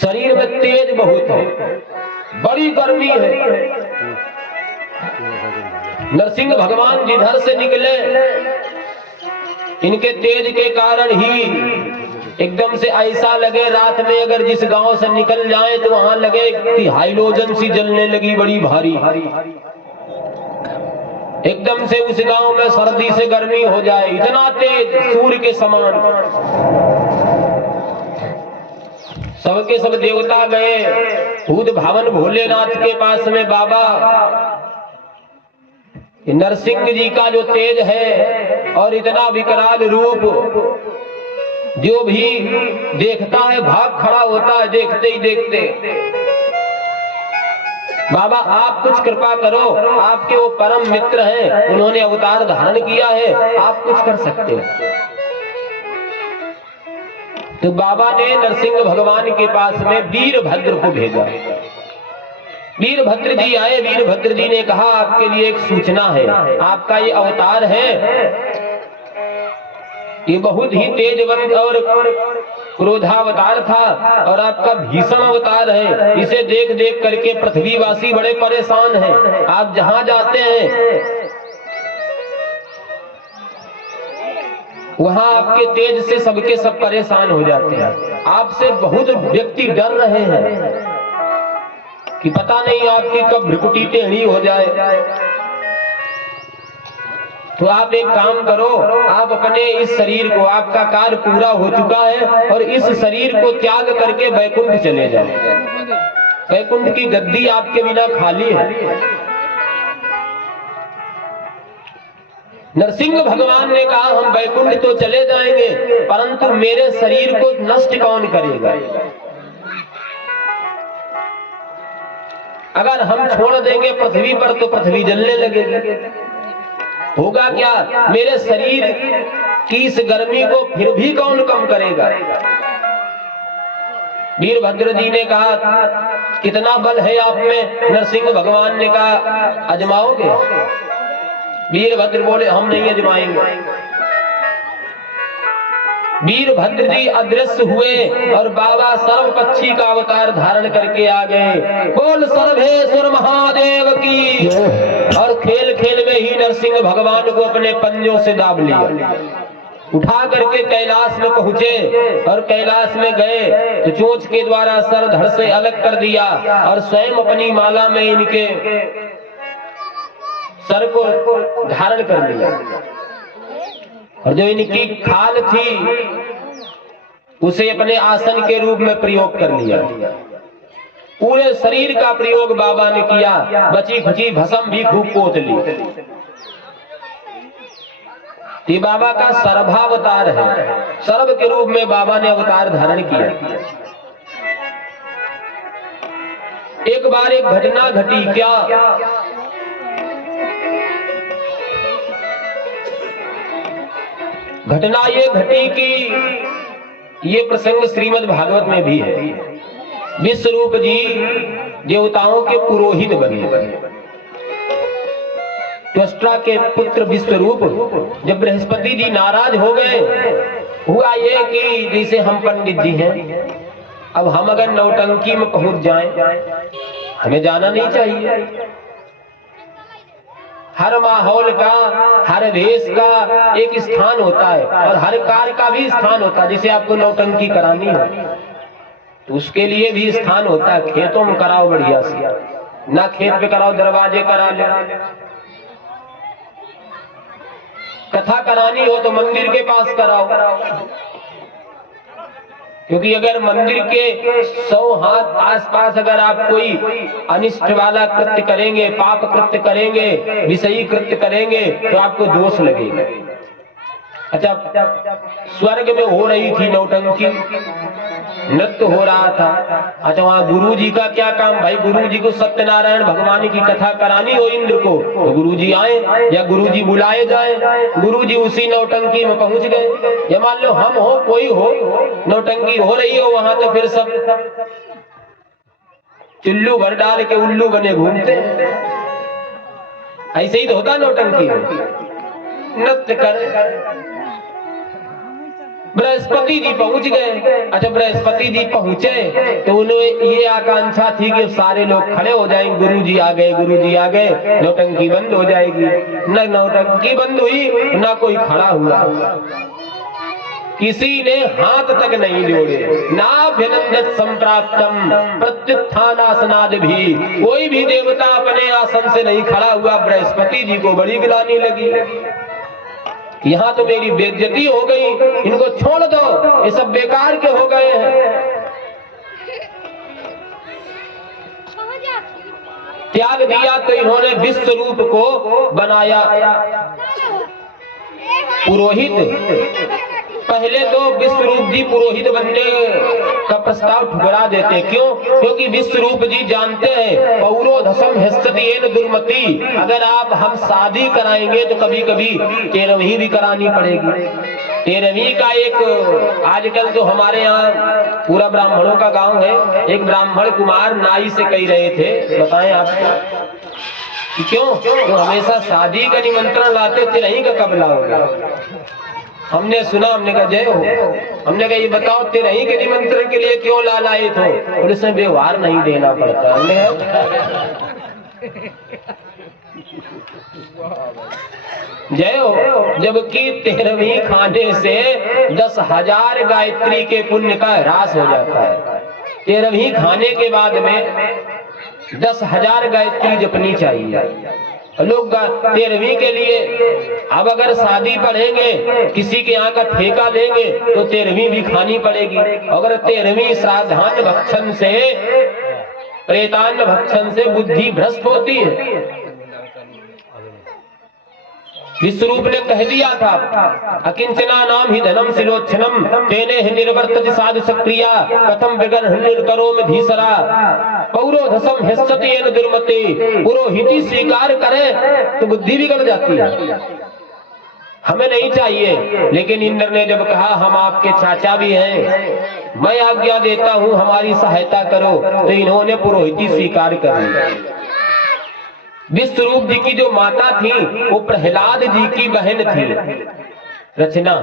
शरीर में तेज बहुत है, बड़ी गर्मी है। नरसिंह भगवान जिधर से निकले इनके तेज के कारण ही एकदम से ऐसा लगे रात में अगर जिस गांव से निकल जाए तो वहां लगे कि हाइलोजन सी जलने लगी बड़ी भारी। एकदम से उस गांव में सर्दी से गर्मी हो जाए, इतना तेज सूर्य के समान। सबके सब देवता गए भूत भावन भोलेनाथ के पास में, बाबा नरसिंह जी का जो तेज है और इतना विकराल रूप, जो भी देखता है भाग खड़ा होता है देखते ही देखते। बाबा आप कुछ कृपा करो, आपके वो परम मित्र हैं, उन्होंने अवतार धारण किया है, आप कुछ कर सकते हो। तो बाबा ने नरसिंह भगवान के पास में वीरभद्र को भेजा। वीरभद्र जी आए। वीरभद्र जी ने कहा आपके लिए एक सूचना है, आपका ये अवतार है, ये बहुत ही तेजवंत और क्रोधावतार था और आपका भीषण अवतार है। इसे देख देख करके पृथ्वीवासी बड़े परेशान हैं। आप जहां जाते हैं वहां आपके तेज से सबके सब परेशान हो जाते हैं। आपसे बहुत व्यक्ति डर रहे हैं कि पता नहीं आपकी कब भ्रुकुटी टेढ़ी हो जाए। तो आप एक काम करो, आप अपने इस शरीर को, आपका कार्य पूरा हो चुका है और इस शरीर को त्याग करके वैकुंठ चले जाओ। वैकुंठ की गद्दी आपके बिना खाली है। नरसिंह भगवान ने कहा हम वैकुंठ तो चले जाएंगे, परंतु मेरे शरीर को नष्ट कौन करेगा? अगर हम छोड़ देंगे पृथ्वी पर तो पृथ्वी जलने लगेगी। होगा क्या? मेरे शरीर की इस गर्मी को फिर भी कौन कम करेगा? वीरभद्र जी ने कहा कितना बल है आप में? नरसिंह भगवान ने कहा आजमाओगे? वीरभद्र बोले हम नहीं आजमाएंगे। वीरभद्र जी अदृश्य हुए और बाबा सर्वपक्षी का अवतार धारण करके आ गए। बोल सर्वेश्वर महादेव की। और खेल खेल में ही नरसिंह भगवान को अपने पंजों से दाब लिया, उठा करके कैलाश में पहुंचे और कैलाश में गए तो चोंच के द्वारा सर धड़ से अलग कर दिया और स्वयं अपनी माला में इनके सर को धारण कर लिया। और जो इनकी खाल थी उसे अपने आसन के रूप में प्रयोग कर लिया। पूरे शरीर का प्रयोग बाबा ने किया। बची खुची भस्म भी खूब पोत ली। ये बाबा का सर्वावतार है। सर्व के रूप में बाबा ने अवतार धारण किया। एक बार एक घटना घटी। क्या? घटना ये घटी कि ये प्रसंग श्रीमद् भागवत में भी है। विश्वरूप जी देवताओं के पुरोहित बने। त्वष्टा के पुत्र विश्वरूप जब बृहस्पति जी नाराज हो गए, हुआ ये कि जैसे हम पंडित जी हैं, अब हम अगर नौटंकी में पहुंच जाएं, हमें जाना नहीं चाहिए। हर माहौल का, हर वेश का एक स्थान होता है और हर कार्य का भी स्थान होता है। जैसे आपको नौटंकी करानी हो तो उसके लिए भी स्थान होता है। खेतों में कराओ बढ़िया से, ना खेत पे कराओ, दरवाजे करा लो। कथा करानी हो तो मंदिर के पास कराओ, क्योंकि अगर मंदिर के 100 हाथ आसपास अगर आप कोई अनिष्ट वाला कृत्य करेंगे, पाप कृत्य करेंगे, विषयी कृत्य करेंगे तो आपको दोष लगेगा। अच्छा, स्वर्ग में हो रही थी नौटंकी, नृत्य हो रहा था। अच्छा, वहाँ गुरु जी का क्या काम? भाई गुरु जी को सत्यनारायण भगवान की कथा करानी हो इंद्र को तो गुरु जी आए या गुरु जी बुलाए जाए। गुरु जी उसी नौटंकी में पहुंच गए। या मान लो हम हो, कोई हो, नौटंकी हो रही हो वहां, तो फिर सब चुल्लू भर डाल के उल्लू बने घूमते। ऐसे ही तो होता नौटंकी में, नृत्य कर। बृहस्पति जी पहुंच गए। अच्छा, बृहस्पति जी पहुंचे तो उन्हें ये आकांक्षा थी कि सारे लोग खड़े हो जाएंगे, गुरु जी आ गए, गुरु जी आ गए, नौटंकी बंद हो जाएगी। न नौटंकी बंद हुई, न कोई खड़ा हुआ। किसी ने हाथ तक नहीं जोड़े। नाभ्यनंदत संप्राप्तम प्रत्युत्थानासनाद भी, कोई भी देवता अपने आसन से नहीं खड़ा हुआ। बृहस्पति जी को बड़ी गिलानी लगी, यहाँ तो मेरी बेइज्जती हो गई, इनको छोड़ दो, ये सब बेकार के हो गए हैं। त्याग दिया तो इन्होंने विश्व रूप को बनाया पुरोहित। पहले तो विश्वरूप जी पुरोहित बनने का प्रस्ताव ठुकरा देते। क्यों? क्योंकि विश्वरूप जी जानते हैं पौरोधसम हिस्सतेन दुर्मति, अगर आप हम शादी कराएंगे तो कभी कभी 13वीं भी करानी पड़ेगी। 13वीं का एक, आजकल तो हमारे यहाँ पूरा ब्राह्मणों का गांव है, एक ब्राह्मण कुमार नाई से कह रहे थे, बताएं आपको क्यों? तो हमेशा शादी का निमंत्रण लाते थे, नहीं का कब लाओगे? हमने सुना, हमने कहा जय हो, हमने कहा ये बताओ तेरही के निमंत्रण के लिए क्यों ला लाए थे? और इसमें व्यवहार नहीं देना पड़ता। हमने जय हो, जबकि 13वीं खाने से 10,000 गायत्री के पुण्य का ह्रास हो जाता है। 13वीं खाने के बाद में 10,000 गायत्री जपनी चाहिए। लोग 13वीं के लिए अब अगर शादी पढ़ेंगे, किसी के यहाँ का ठेका लेंगे तो 13वीं भी खानी पड़ेगी। अगर 13वीं श्राद्धान्न भक्षण से, प्रेतान्न भक्षण से बुद्धि भ्रष्ट होती है। विश्वरूप ने कह दिया था अकिंचना नाम ही धनम सिलोच्छनम तेने ही निर्वर्तति साधु सक्रिया कथम विगन निर्करो में धीसरा पौरोधसम हिस्सतेन दुर्मते। पुरोहिती स्वीकार करे तो बुद्धि बिगड़ जाती है, हमें नहीं चाहिए। लेकिन इंद्र ने जब कहा हम आपके चाचा भी हैं, मैं आज्ञा देता हूं हमारी सहायता करो, तो इन्होंने पुरोहिती स्वीकार कर ली। विश्वरूप जी की जो माता थी वो प्रहलाद जी की बहन थी रचना।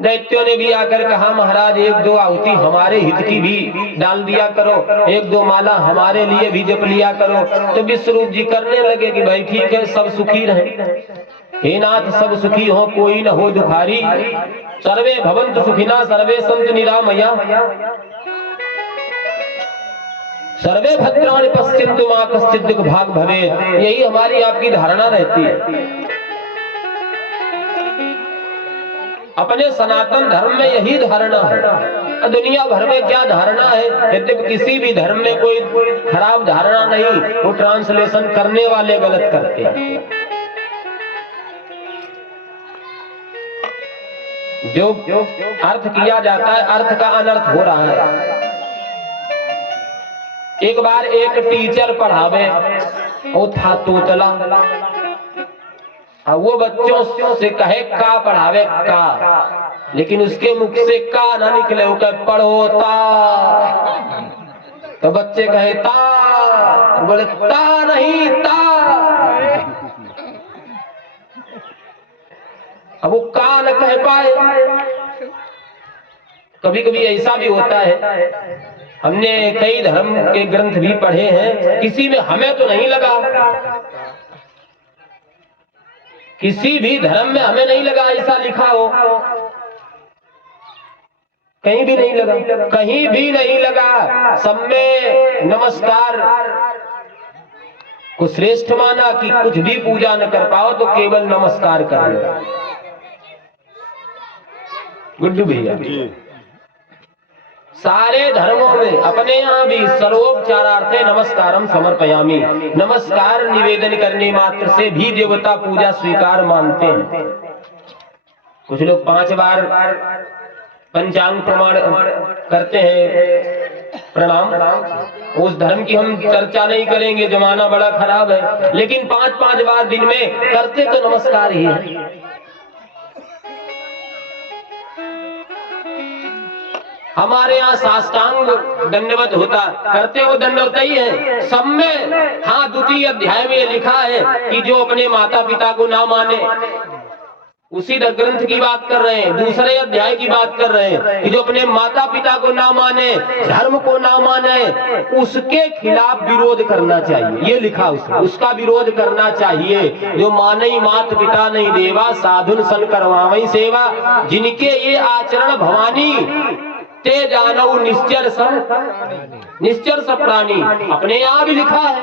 दैत्यों ने भी आकर कहा महाराज 1-2 आहुति हमारे हित की भी डाल दिया करो, 1-2 माला हमारे लिए भी जप लिया करो। तो विश्वरूप जी करने लगे कि भाई ठीक है, सब सुखी रहे, हे नाथ सब सुखी हो, कोई न हो दुखारी, सर्वे भवन्तु सुखिना सर्वे सन्तु निरामया, सर्वे भद्राणि पश्यन्तु मा कश्चित् दुर्भाग् भवेत्। यही हमारी आपकी धारणा रहती है। अपने सनातन धर्म में यही धारणा है। दुनिया भर में क्या धारणा है, यद्यपि किसी भी धर्म में कोई खराब धारणा नहीं, वो ट्रांसलेशन करने वाले गलत करते हैं। जो अर्थ किया जाता है, अर्थ का अनर्थ हो रहा है। एक बार एक टीचर पढ़ावे, वो था तोतला, वो बच्चों से कहे का पढ़ावे का, लेकिन उसके मुख से का ना निकले, वो कहे पढ़ो ता, तो बच्चे कहे ता, बोले ता नहीं ता, अब वो का न कह पाए। कभी कभी ऐसा भी होता है, हमने कई धर्म के ग्रंथ भी पढ़े हैं, किसी में हमें तो नहीं लगा, किसी भी धर्म में हमें नहीं लगा ऐसा लिखा हो, कहीं भी नहीं लगा, कहीं भी नहीं लगा। सब में नमस्कार को श्रेष्ठ माना कि कुछ भी पूजा न कर पाओ तो केवल नमस्कार कर लो। गुड्डू भैया, सारे धर्मों में अपने यहाँ भी सर्वोपचारार्थे नमस्कारम समर्पयामि, नमस्कार निवेदन करने मात्र से भी देवता पूजा स्वीकार मानते हैं। कुछ लोग 5 बार पंचांग प्रमाण करते हैं प्रणाम, उस धर्म की हम चर्चा नहीं करेंगे, जमाना बड़ा खराब है, लेकिन 5-5 बार दिन में करते तो नमस्कार ही है। हमारे यहाँ साष्टांग दंडवत होता, करते वो दंडवत ही है सब में। हाँ, 2 अध्याय में लिखा है कि जो अपने माता पिता को ना माने, उसी ग्रंथ की बात कर रहे हैं, 2 अध्याय की बात कर रहे हैं कि जो अपने माता पिता को ना माने, धर्म को ना माने, उसके खिलाफ विरोध करना चाहिए, ये लिखा उसका विरोध करना चाहिए। जो माने मात पिता नहीं देवा, साधुन सन करवावई सेवा, जिनके ये आचरण भवानी ते जानऊ निश्चर सब प्राणी, अपने यहाँ भी लिखा है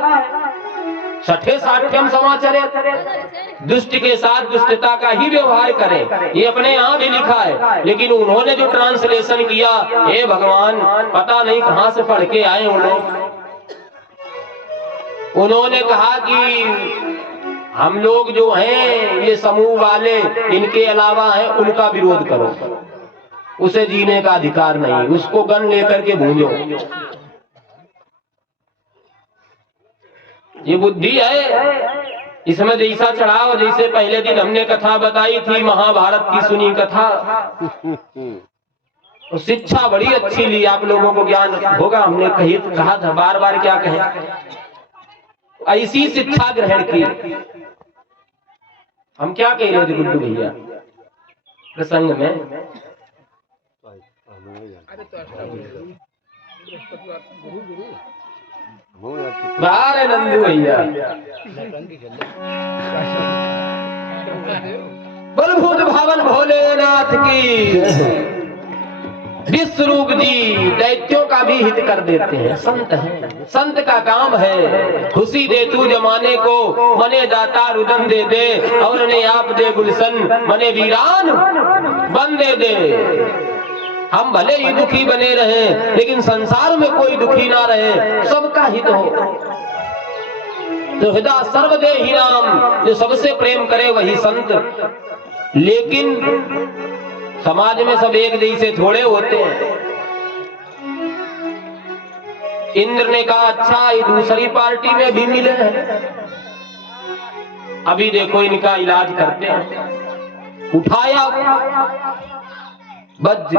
6ठे 60 समाचार, दुष्ट के साथ दुष्टता का ही व्यवहार करें, ये अपने यहाँ भी लिखा है। लेकिन उन्होंने जो ट्रांसलेशन किया, हे भगवान पता नहीं कहां से पढ़ के आए उन्होंने कहा कि हम लोग जो हैं ये समूह वाले, इनके अलावा हैं, उनका विरोध करो। उसे जीने का अधिकार नहीं, उसको गन लेकर के भूंजो। ये बुद्धि है, इसमें जैसा चढ़ाओ। जैसे पहले दिन हमने कथा बताई थी, महाभारत की सुनी कथा, तो शिक्षा बड़ी अच्छी ली। आप लोगों को ज्ञान होगा, हमने कहा था बार बार, क्या कहें, ऐसी शिक्षा ग्रहण की। हम क्या कह रहे थे गुड्डू भैया प्रसंग में? बारे नंदू भैया, बलभूत भावन भोलेनाथ की। विश्वरूप जी दैत्यों का भी हित कर देते हैं, संत हैं। संत का काम है खुशी दे तू जमाने को, मने दाता रुदन दे दे, और ने आप दे गुलशन, मने वीरान बंदे दे। हम भले ही दुखी बने रहे, लेकिन संसार में कोई दुखी ना रहे, सबका हित हो। तो हृदय सर्वदे ही नाम, जो सबसे प्रेम करे वही संत। लेकिन समाज में सब एक जैसे थोड़े होते हैं। इंद्र ने कहा अच्छा ये दूसरी पार्टी में भी मिले हैं, अभी देखो इनका इलाज करते हैं। उठाया वज्र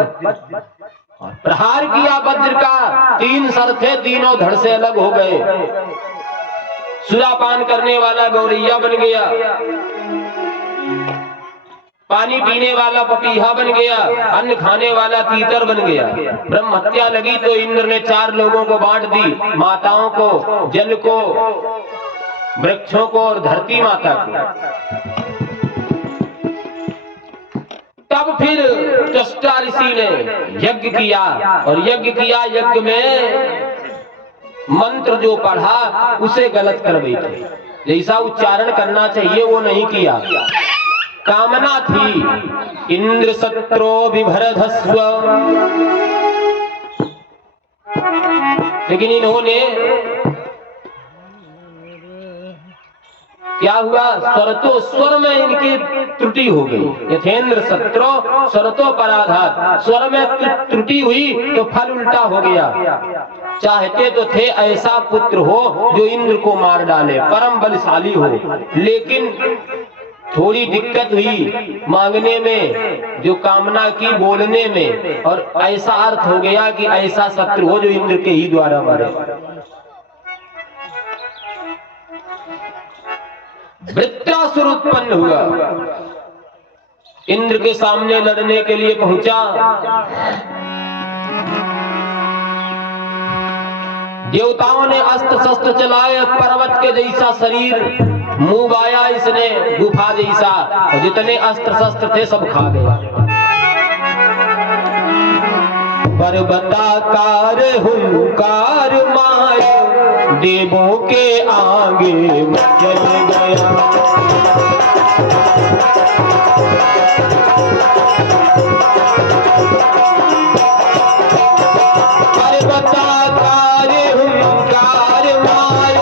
और प्रहार किया वज्र का। 3 सर थे, तीनों धड़ से अलग हो गए। सुरापान करने वाला गौरैया बन गया, पानी पीने वाला पपीहा बन गया, अन्न खाने वाला तीतर बन गया। ब्रह्म हत्या लगी तो इंद्र ने 4 लोगों को बांट दी, माताओं को, जल को, वृक्षों को और धरती माता को। तब फिर त्वष्टा ऋषि ने यज्ञ किया, और यज्ञ किया, यज्ञ में मंत्र जो पढ़ा उसे गलत कर बैठे। जैसा उच्चारण करना चाहिए वो नहीं किया। कामना थी इंद्र सत्रो विभरधस्व, लेकिन इन्होंने क्या हुआ, स्वरतो स्वर में इनकी त्रुटि हो गई। यथेंद्र सत्रो स्वरतो पराघात, स्वर में त्रुटि हुई तो फल उल्टा हो गया। चाहते तो थे ऐसा पुत्र हो जो इंद्र को मार डाले, परम बलशाली हो, लेकिन थोड़ी दिक्कत हुई मांगने में, जो कामना की बोलने में, और ऐसा अर्थ हो गया कि ऐसा शत्रु हो जो इंद्र के ही द्वारा मारे। वृत्रासुर उत्पन्न हुआ, इंद्र के सामने लड़ने के लिए पहुंचा। देवताओं ने अस्त्र शस्त्र चलाए, पर्वत के जैसा शरीर, मुंह बाया इसने गुफा जैसा, और जितने अस्त्र शस्त्र थे सब खा गया। पर्वताकार हुंकार मार, देवों के आगे मचल गया। पर्वताकार हुंकार मार,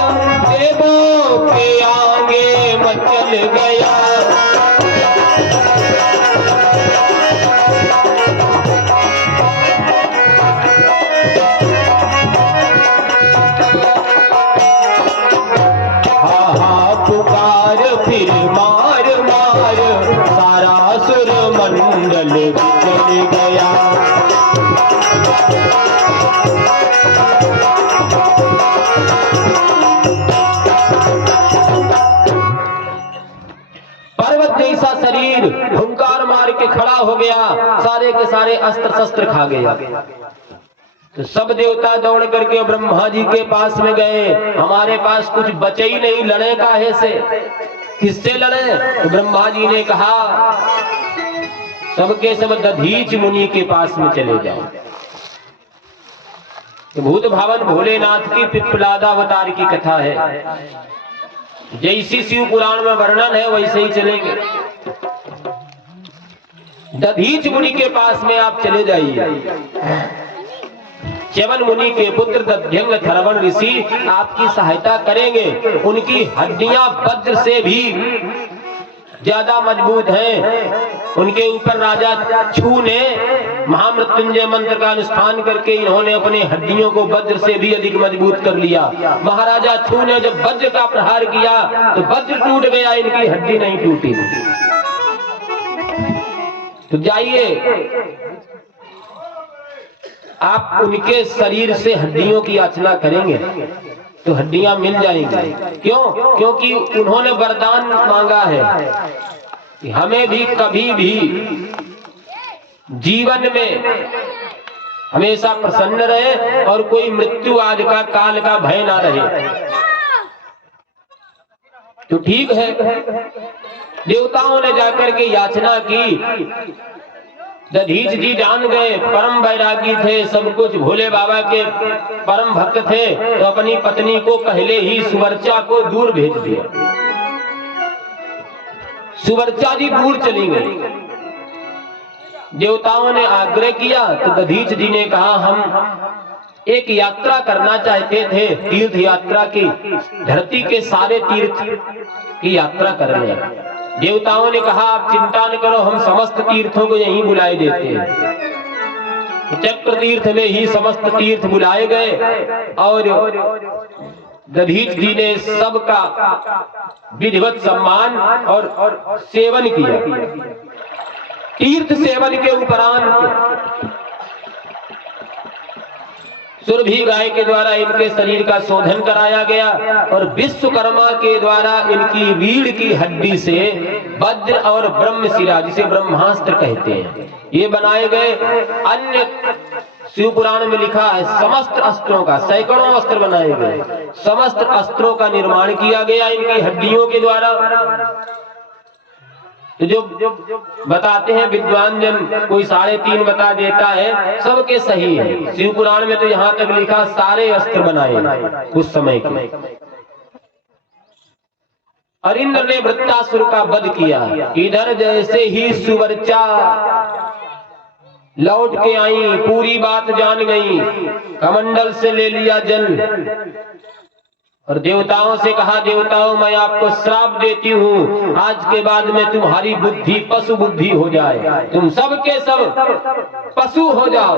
देवों के आगे मचल गया। फिर मार मार सारा सुर मंडल चल गया। पर्वत जैसा शरीर हुंकार मार के खड़ा हो गया, सारे के सारे अस्त्र शस्त्र खा गया। तो सब देवता दौड़ करके ब्रह्मा जी के पास में गए, हमारे पास कुछ बचे ही नहीं, लड़े काहे से, किससे लड़े? तो ब्रह्मा जी ने कहा सबके सब दधीच मुनि के पास में चले जाओ। तो भूत भावन भोलेनाथ की पिप्पलादावतार की कथा है, जैसी शिव पुराण में वर्णन है वैसे ही चलेंगे। दधीच मुनि के पास में आप चले जाइए। च्यवन मुनि के पुत्र दध्यंग थरवन ऋषि आपकी सहायता करेंगे। उनकी हड्डियां वज्र से भी ज्यादा मजबूत हैं। उनके ऊपर राजा छू ने महामृत्युंजय मंत्र का अनुष्ठान करके इन्होंने अपने हड्डियों को वज्र से भी अधिक मजबूत कर लिया। महाराजा छू ने जब वज्र का प्रहार किया तो वज्र टूट गया, इनकी हड्डी नहीं टूटी। तो जाइए आप उनके शरीर से हड्डियों की याचना करेंगे तो हड्डियां मिल जाएंगी। क्यों? क्योंकि उन्होंने वरदान मांगा है कि हमें भी कभी भी जीवन में हमेशा प्रसन्न रहे और कोई मृत्यु आदि का काल का भय ना रहे। तो ठीक है, देवताओं ने जाकर के याचना की। दधीच जी जान गए, परम वैरागी थे, सब कुछ भोले बाबा के परम भक्त थे, तो अपनी पत्नी को पहले ही सुवर्चा को दूर भेज दिया। सुवर्चा जी दूर चली गई। देवताओं ने आग्रह किया तो दधीच जी ने कहा हम एक यात्रा करना चाहते थे, तीर्थ यात्रा की, धरती के सारे तीर्थ की यात्रा कर रहे हैं। देवताओं ने कहा आप चिंता न करो, हम समस्त तीर्थों को यहीं बुलाए देते हैं। चक्र तीर्थ में ही समस्त तीर्थ बुलाए गए और दधीच जी ने सबका विधिवत सम्मान और सेवन किया। तीर्थ सेवन के उपरांत सुरभि गाय के द्वारा इनके शरीर का शोधन कराया गया और विश्वकर्मा के द्वारा इनकी रीढ़ की हड्डी से वज्र और ब्रह्मशिरा, जिसे ब्रह्मास्त्र कहते हैं, ये बनाए गए। अन्य शिव पुराण में लिखा है समस्त अस्त्रों का, सैकड़ों अस्त्र बनाए गए, समस्त अस्त्रों का निर्माण किया गया इनकी हड्डियों के द्वारा। तो जो बताते हैं विद्वान जन, कोई 3.5 बता देता है, सबके सही है। शिव पुराण में तो यहाँ तक लिखा सारे अस्त्र बनाए उस समय के। और इंद्र ने वृत्तासुर का वध किया। इधर जैसे ही सुवर्चा लौट के आई, पूरी बात जान गई, कमंडल से ले लिया जल और देवताओं से कहा देवताओं मैं आपको श्राप देती हूँ, आज के बाद में तुम्हारी बुद्धि पशु बुद्धि हो जाए, तुम सब के सब पशु हो जाओ।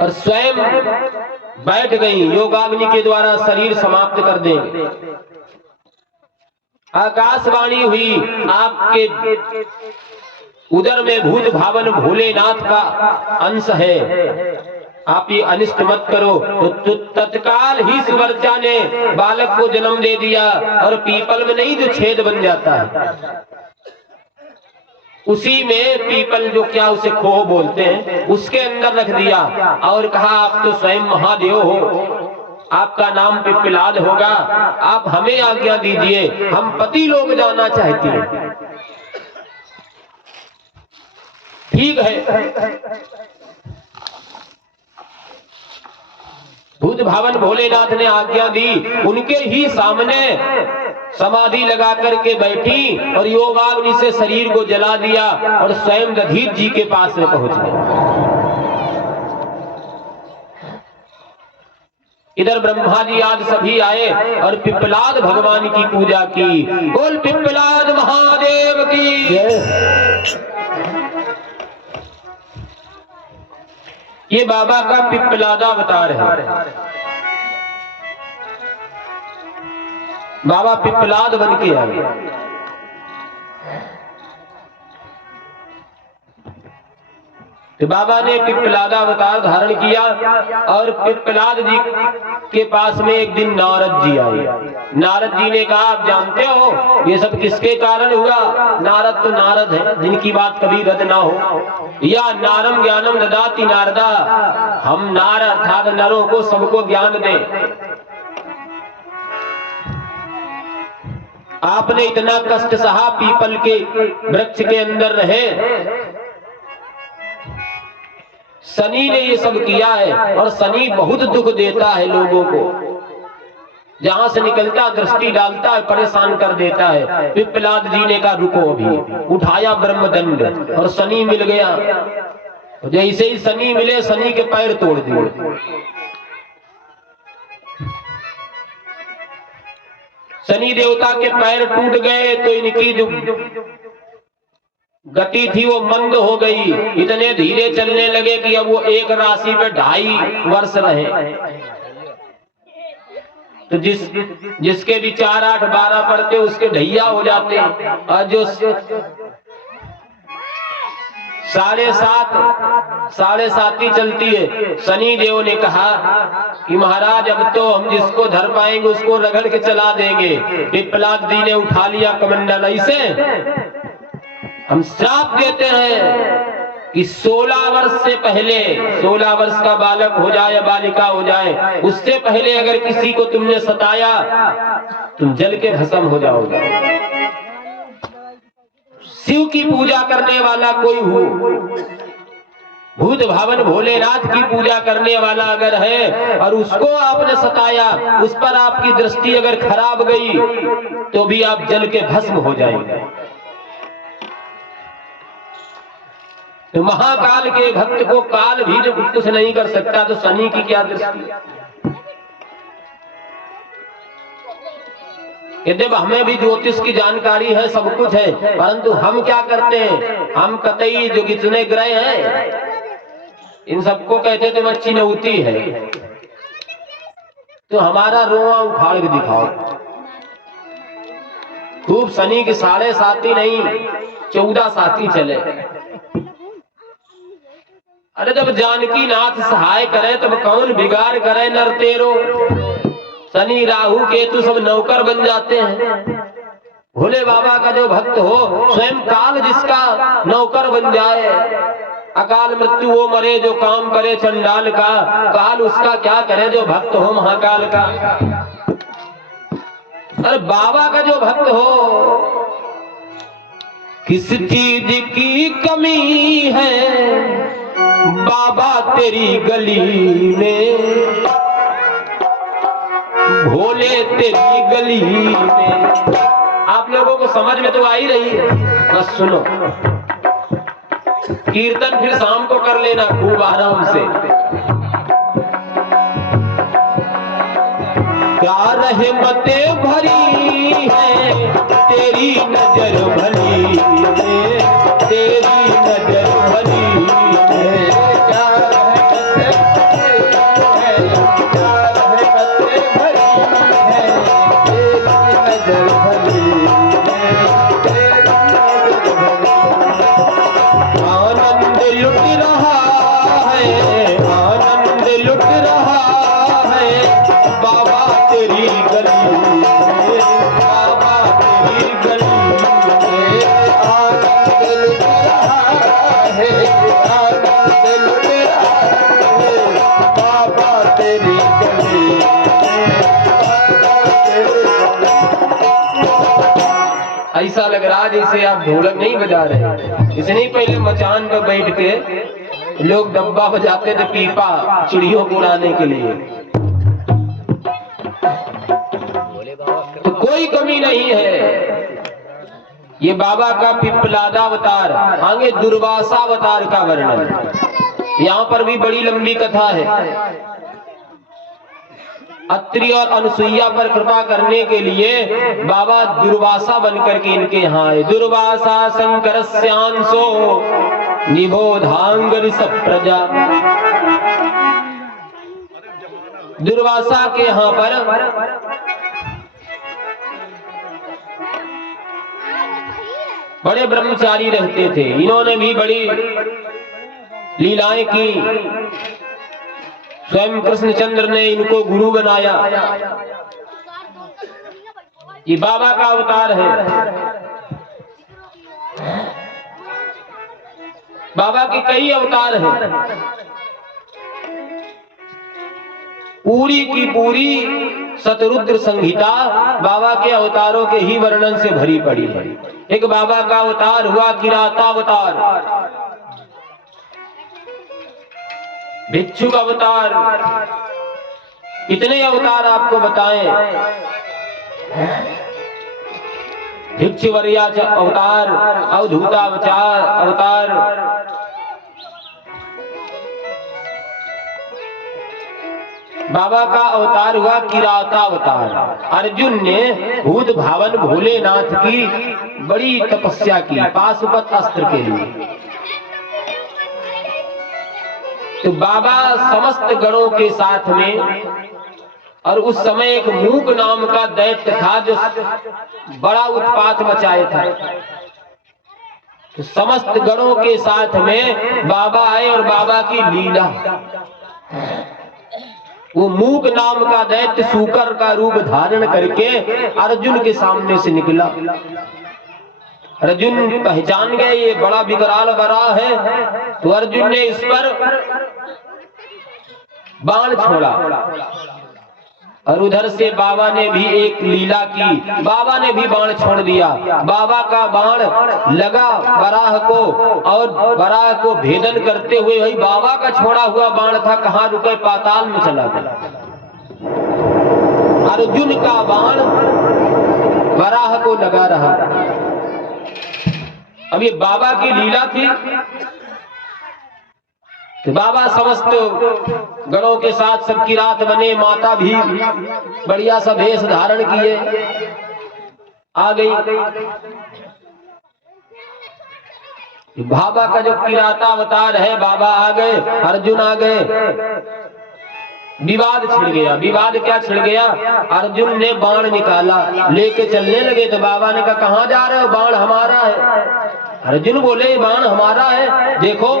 और स्वयं बैठ गई, योगाग्नि के द्वारा शरीर समाप्त कर देंगे। आकाशवाणी हुई आपके उदर में भूत भावन भोलेनाथ का अंश है, आप ये अनिष्ट मत करो। तो तत्काल ही सुवर्चा ने बालक को जन्म दे दिया और पीपल में नहीं जो छेद बन जाता है उसी में, पीपल जो क्या उसे खोह बोलते हैं, उसके अंदर रख दिया और कहा आप तो स्वयं महादेव हो, आपका नाम पिप्पलाद होगा, आप हमें आज्ञा दीजिए, हम पति लोग जाना चाहते हैं। ठीक है। भूत भावन भोलेनाथ ने आज्ञा दी, उनके ही सामने समाधि लगा करके बैठी और योगाग्नि से शरीर को जला दिया और स्वयं दधीच जी के पास में पहुंच गए। इधर ब्रह्मा जी आज सभी आए और पिप्पलाद भगवान की पूजा की। बोल पिप्पलाद महादेव की। ये बाबा का पिप्पलादा अवतार है। बाबा पिप्पलाद बन के आए। तो बाबा ने पिप्पलादा अवतार धारण किया और पिप्पलाद जी के पास में एक दिन नारद जी आए। नारद जी ने कहा आप जानते हो ये सब किसके कारण हुआ? नारद तो नारद है, जिनकी बात कभी रद्द ना हो। या नारम ज्ञानम ददाति नारदा, हम नार अर्थात नरों को सबको ज्ञान दें। आपने इतना कष्ट सहा, पीपल के वृक्ष के अंदर रहे, शनि ने ये सब किया है और शनि बहुत दुख देता है लोगों को, जहां से निकलता दृष्टि डालता है, परेशान कर देता है। पिप्पलाद जी ने कहा रुको, अभी उठाया ब्रह्मदंड और शनि मिल गया। जैसे ही शनि मिले, शनि के पैर तोड़ दिए। शनि देवता के पैर टूट गए तो इनकी जो गति थी वो मंद हो गई, इतने धीरे चलने लगे कि अब वो एक राशि पे 2.5 वर्ष रहे। तो जिसके भी 4, 8, 12 पढ़ते उसके ढैया हो जाते, और जो 7.5 ही चलती है। शनि देव ने कहा कि महाराज अब तो हम जिसको धर पाएंगे उसको रगड़ के चला देंगे। पिप्पलाद जी ने उठा लिया कमंडल, ऐसे हम श्राप देते हैं कि 16 वर्ष से पहले, 16 वर्ष का बालक हो जाए या बालिका हो जाए, उससे पहले अगर किसी को तुमने सताया तुम जल के भस्म हो जाओगे। शिव की पूजा करने वाला कोई हो, भूत भावन भोलेनाथ की पूजा करने वाला अगर है और उसको आपने सताया, उस पर आपकी दृष्टि अगर खराब गई तो भी आप जल के भस्म हो जाएंगे। तो महाकाल के भक्त को काल भी जब कुछ नहीं कर सकता तो शनि की क्या दृष्टि। यद्यप हमें भी ज्योतिष की जानकारी है, सब कुछ है, परंतु हम क्या करते हैं, हम कतई जो कितने ग्रह हैं इन सबको कहते थे बच्ची नौती है, तो हमारा रोआ उखाड़ के दिखाओ। खूब शनि की 7.5 नहीं 14 चले। अरे जब जानकी नाथ सहाय करे तब कौन बिगाड़ करे नर तेरो। शनि राहु केतु सब नौकर बन जाते हैं। भोले बाबा का जो भक्त हो स्वयं काल जिसका नौकर बन जाए, अकाल मृत्यु वो मरे जो काम करे चंडाल का, काल उसका क्या करे जो भक्त हो महाकाल का। अरे बाबा का जो भक्त हो, किस चीज की कमी है बाबा तेरी गली में, भोले तेरी गली में। आप लोगों को समझ में तो आ ही रही है, बस सुनो। कीर्तन फिर शाम को कर लेना खूब आराम से। क्या रहमतें भरी है तेरी नजर भली है, तेरी नजर भली है। क्या रहमतें भरी है तेरी नजर भली है, तेरी नजर भली। आनंद लुट रहा है, आनंद लुट रहा है बाबा तेरी गली में, बाबा तेरी गली में। आनंद लुट रहा है, आनंद लुट रहा है बाबा तेरी गली में, बाबा तेरी गली। ऐसा लग रहा जैसे आप ढोलक नहीं बजा रहे। इसने पहले मचान पर बैठ के लोग डब्बा बजाते थे, पीपा, चिड़ियों को उड़ाने के लिए। तो कोई कमी नहीं है। ये बाबा का पिप्पलादावतार, आगे दुर्वासावतार का वर्णन। यहाँ पर भी बड़ी लंबी कथा है। अत्रि और अनुसुईया पर कृपा करने के लिए बाबा दुर्वासा बनकर के इनके यहाँ आए। दुर्वासा शंकरस्यांशो निबोधांग ऋषभ प्रजा। दुर्वासा के यहाँ पर बड़े ब्रह्मचारी रहते थे। इन्होंने भी बड़ी लीलाएं की। स्वयं कृष्णचंद्र ने इनको गुरु बनाया। ये बाबा का अवतार है। बाबा के कई अवतार हैं। पूरी की पूरी शतरुद्र संहिता बाबा के अवतारों के ही वर्णन से भरी पड़ी है। एक बाबा का अवतार हुआ किरातावतार, भिक्षुक अवतार। कितने अवतार आपको बताएं। भिक्षुवर्या अवतार, अवधूतावतार अवतार, बाबा का अवतार हुआ किरातावतार। अर्जुन ने भूत भावन भोलेनाथ की बड़ी तपस्या की पाशुपत अस्त्र के लिए। तो बाबा समस्त गणों के साथ में, और उस समय एक मूक नाम का दैत्य था जो बड़ा उत्पात मचाए था। तो समस्त गणों के साथ में बाबा आए और बाबा की लीला, वो मूक नाम का दैत्य सूकर का रूप धारण करके अर्जुन के सामने से निकला। अर्जुन पहचान गए ये बड़ा विकराल वराह है। तो अर्जुन ने इस पर बाण छोड़ा और उधर से बाबा ने भी एक लीला की, बाबा ने भी बाण छोड़ दिया। बाबा का बाण लगा वराह को और वराह को भेदन करते हुए वही बाबा का छोड़ा हुआ बाण था, कहां रुके, पाताल में चला गया। अर्जुन का बाण वराह को लगा रहा। अब ये बाबा की लीला थी। तो बाबा समस्त गणों के साथ सबकी रात बने, माता भी बढ़िया सा भेष धारण किए आ गई। बाबा का जो किरातावतार है, बाबा आ गए, अर्जुन आ गए, विवाद छिड़ गया। विवाद क्या छिड़ गया? अर्जुन ने बाण निकाला, लेके चलने लगे। तो बाबा ने कहा कहां जा रहे हो? बाण हमारा है। अर्जुन बोले बाण हमारा है, देखो।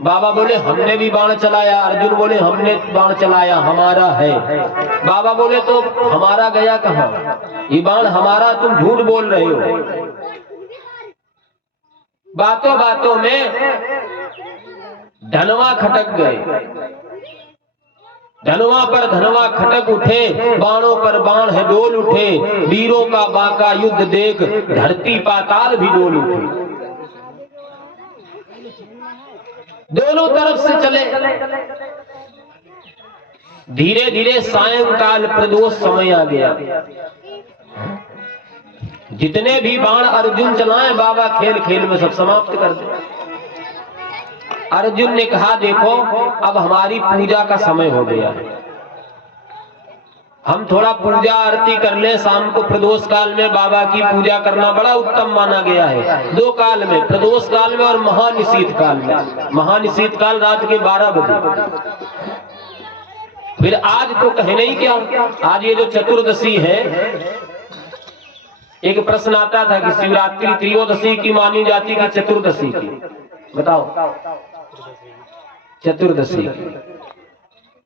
बाबा बोले हमने भी बाण चलाया। अर्जुन बोले हमने बाण चलाया, हमारा है। बाबा बोले तो हमारा गया कहां? ये बाण हमारा, तुम झूठ बोल रहे हो। बातों बातों में धनवा खटक गए। धनवा पर धनवा खटक उठे, बाणों पर बाण है डोल उठे। वीरों का बाका युद्ध देख धरती पाताल भी डोल उठे। दोनों तरफ से चले। धीरे धीरे सायंकाल प्रदोष समय आ गया। जितने भी बाण अर्जुन चलाए बाबा खेल खेल में सब समाप्त कर दे। अर्जुन ने कहा देखो अब हमारी पूजा का समय हो गया है, हम थोड़ा पूजा आरती कर ले। शाम को प्रदोष काल में बाबा की पूजा करना बड़ा उत्तम माना गया है। दो काल में, प्रदोष काल में और महानिशीत काल में। महानिशीत काल रात के 12 बजे। फिर आज तो कहने ही क्या, आज ये जो चतुर्दशी है, एक प्रश्न आता था कि शिवरात्रि त्रयोदशी की मानी जाती कि चतुर्दशी की? बताओ। चतुर्दशी,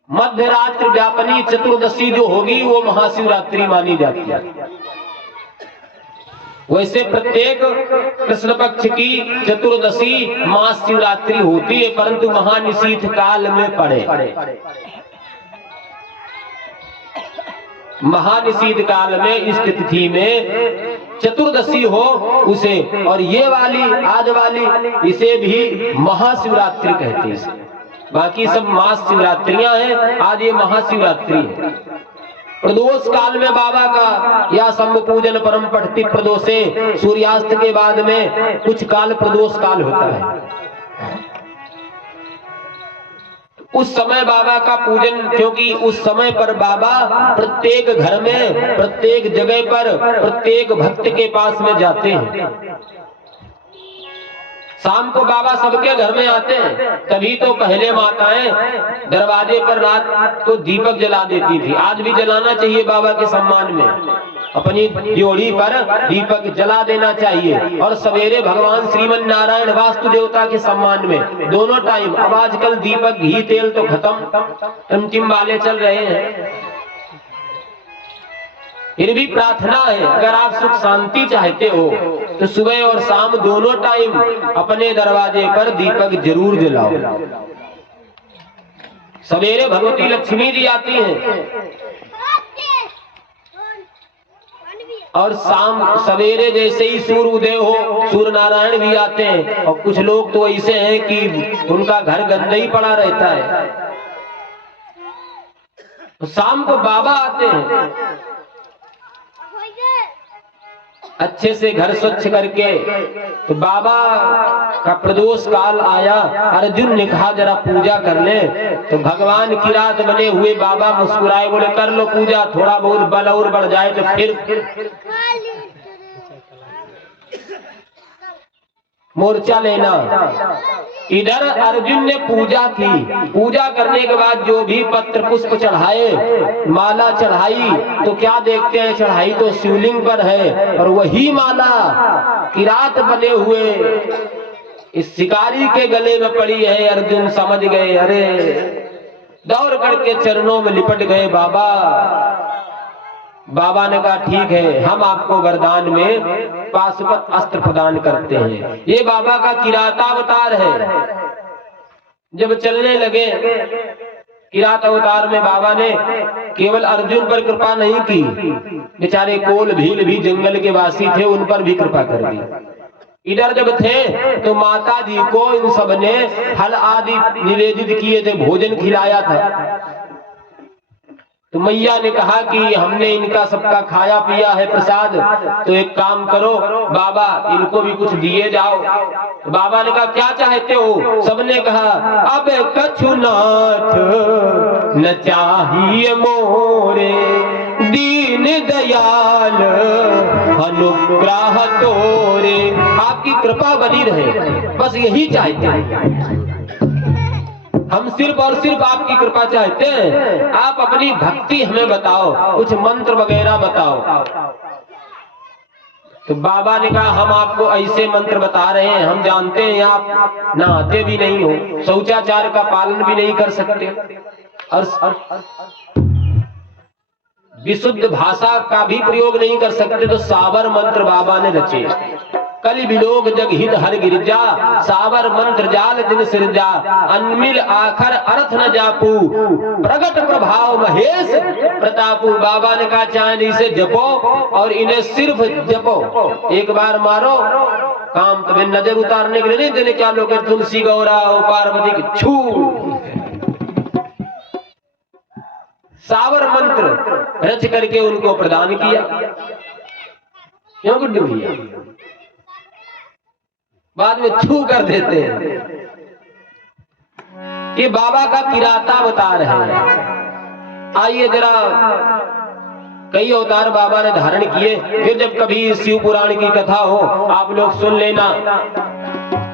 मध्य रात्रि व्यापनी चतुर्दशी जो होगी वो महाशिवरात्रि मानी जाती है। वैसे प्रत्येक कृष्ण पक्ष की चतुर्दशी महाशिवरात्रि होती है, परंतु महानिशीथ काल में पड़े। महानिशीथ काल में इस तिथि में चतुर्दशी हो उसे, और ये वाली आज वाली इसे भी महाशिवरात्रि कहते हैं। बाकी सब महाशिवरात्रियां हैं, आज ये महाशिवरात्रि है। प्रदोष काल में बाबा का या शंभु पूजन परम पठति प्रदोषे, सूर्यास्त के बाद में कुछ काल प्रदोष काल होता है। उस समय बाबा का पूजन, क्योंकि उस समय पर बाबा प्रत्येक घर में, प्रत्येक जगह पर, प्रत्येक भक्त के पास में जाते हैं। शाम को बाबा सबके घर में आते हैं, तभी तो पहले माताएं दरवाजे पर रात को दीपक जला देती थी। आज भी जलाना चाहिए बाबा के सम्मान में, अपनी जोड़ी पर दीपक जला देना चाहिए। और सवेरे भगवान श्रीमन नारायण वास्तु देवता के सम्मान में दोनों टाइम। अब आजकल दीपक घी तेल तो खत्म, अंतिम वाले चल रहे हैं। फिर भी प्रार्थना है, अगर आप सुख शांति चाहते हो तो सुबह और शाम दोनों टाइम अपने दरवाजे पर दीपक जरूर जलाओ। सवेरे भगवती लक्ष्मी जी आती हैं और शाम सवेरे जैसे ही सूर्य उदय हो सूर्य नारायण भी आते हैं। और कुछ लोग तो ऐसे हैं कि उनका घर गंदा ही पड़ा रहता है, तो शाम को बाबा आते हैं। अच्छे से घर स्वच्छ करके, तो बाबा का प्रदोष काल आया। अर्जुन ने कहा जरा पूजा कर ले। तो भगवान की रात बने हुए बाबा मुस्कुराए, बोले कर लो पूजा, थोड़ा बहुत बल और बढ़ जाए तो फिर मोर्चा लेना। इधर अर्जुन ने पूजा की। पूजा करने के बाद जो भी पत्र पुष्प चढ़ाए, माला चढ़ाई, तो क्या देखते हैं, चढ़ाई तो शिवलिंग पर है और वही माला किरात बने हुए इस शिकारी के गले में पड़ी है। अर्जुन समझ गए, अरे दौड़ करके चरणों में लिपट गए। बाबा ने कहा ठीक है, हम आपको वरदान में पाशुपत अस्त्र प्रदान करते हैं। ये बाबा का किरातावतार है। जब चलने लगे किरात अवतार में बाबा ने केवल अर्जुन पर कृपा नहीं की, बेचारे कोल भील भी जंगल के वासी थे, उन पर भी कृपा कर दी। इधर जब थे तो माता जी को इन सब ने फल आदि निवेदित किए थे, भोजन खिलाया था। तो मैया ने कहा कि हमने इनका सबका खाया पिया है प्रसाद, तो एक काम करो बाबा, इनको भी कुछ दिए जाओ। तो बाबा ने कहा क्या चाहते हो? सबने कहा अब कछुनाथ न चाहिए मोरे, दीन दयाल अनुग्रह तोरे। आपकी कृपा बनी रहे, बस यही चाहते हैं। हम सिर्फ और सिर्फ आपकी कृपा चाहते हैं। आप अपनी भक्ति हमें बताओ, कुछ मंत्र वगैरह बताओ। तो बाबा ने कहा हम आपको ऐसे मंत्र बता रहे हैं, हम जानते हैं आप नहाते भी नहीं हो, शौचाचार का पालन भी नहीं कर सकते और विशुद्ध भाषा का भी प्रयोग नहीं कर सकते। तो साबर मंत्र बाबा ने रचे। कलि विलोक जग हित हर गिरजा, सावर मंत्र जाल दिन सिरजा, अनमिल आखर अर्थ न जापू, प्रगट प्रभाव महेश प्रतापू। बाबा ने कहा चांदी से जपो और इन्हें सिर्फ जपो, एक बार मारो काम तुम्हें नजर उतारने के लिए नहीं देने। क्या लोग तुलसी गौरा पार्वती की छू। सावर मंत्र रच करके उनको प्रदान किया। क्यों गुड्डू भैया? बाद में छू कर देते हैं। ये बाबा का किरातावतार है। आइए जरा, कई अवतार बाबा ने धारण किए। फिर जब कभी शिव पुराण की कथा हो आप लोग सुन लेना।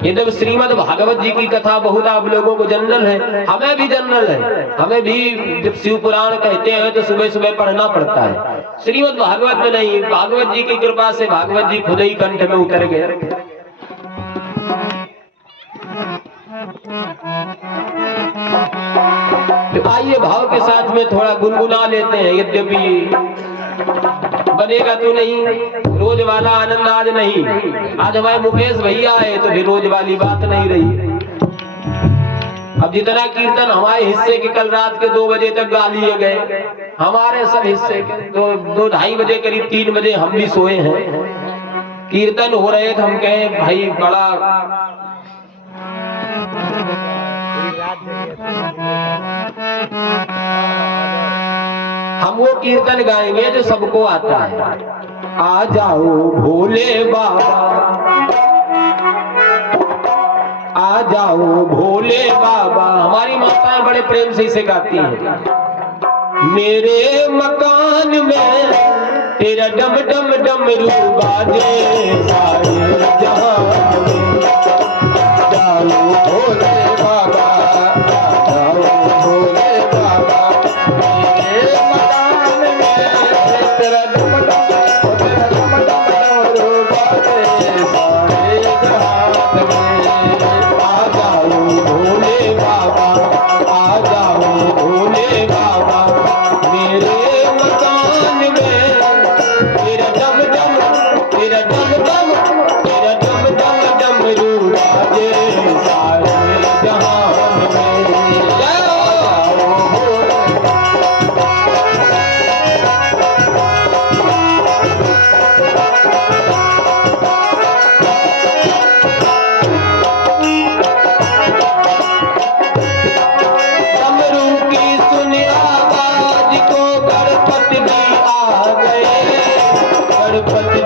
ये जब श्रीमद् भागवत जी की कथा बहुत आप लोगों को जनरल है, हमें भी जनरल है। हमें भी जब शिव पुराण कहते हैं तो सुबह सुबह पढ़ना पड़ता है। श्रीमद् भागवत में नहीं, भागवत जी की कृपा से भागवत जी खुद ही कंठ में उतर गए। तो आइए भाव के साथ में थोड़ा गुनगुना लेते हैं। यद्यपि बनेगा तो नहीं, रोज वाला आनंद आज नहीं। आज हमारे मुकेश भैया आए तो फिर रोज वाली बात नहीं रही। अब जितना कीर्तन हमारे हिस्से के कल रात के 2 बजे तक गा लिए गए, हमारे सब हिस्से के 2-2:30 बजे करीब 3 बजे हम भी सोए हैं। कीर्तन हो रहे थे, हम कहे भाई बड़ा हम वो कीर्तन गाएंगे जो सबको आता है। आ जाओ भोले बाबा, आ जाओ भोले बाबा। हमारी माताएं बड़े प्रेम से इसे गाती हैं। मेरे मकान में तेरा डम डम डमरू बाजे सारे जहां में। जाओ भोले बाबा, जाओ भोले बाबा, मेरे मकान में तेरा डम डम डमरू बाजे सारे जहां में। आ जाओ भोले बाबा, आ जाओ भोले बाबा, मेरे मकान में तेरा डम डम, तेरा डम डम, तेरा डम डम डमरू बाजे सारे जहान में। जाओ भोले डमरू की सुनी आवाज को गणपति भी आ गए। गणपति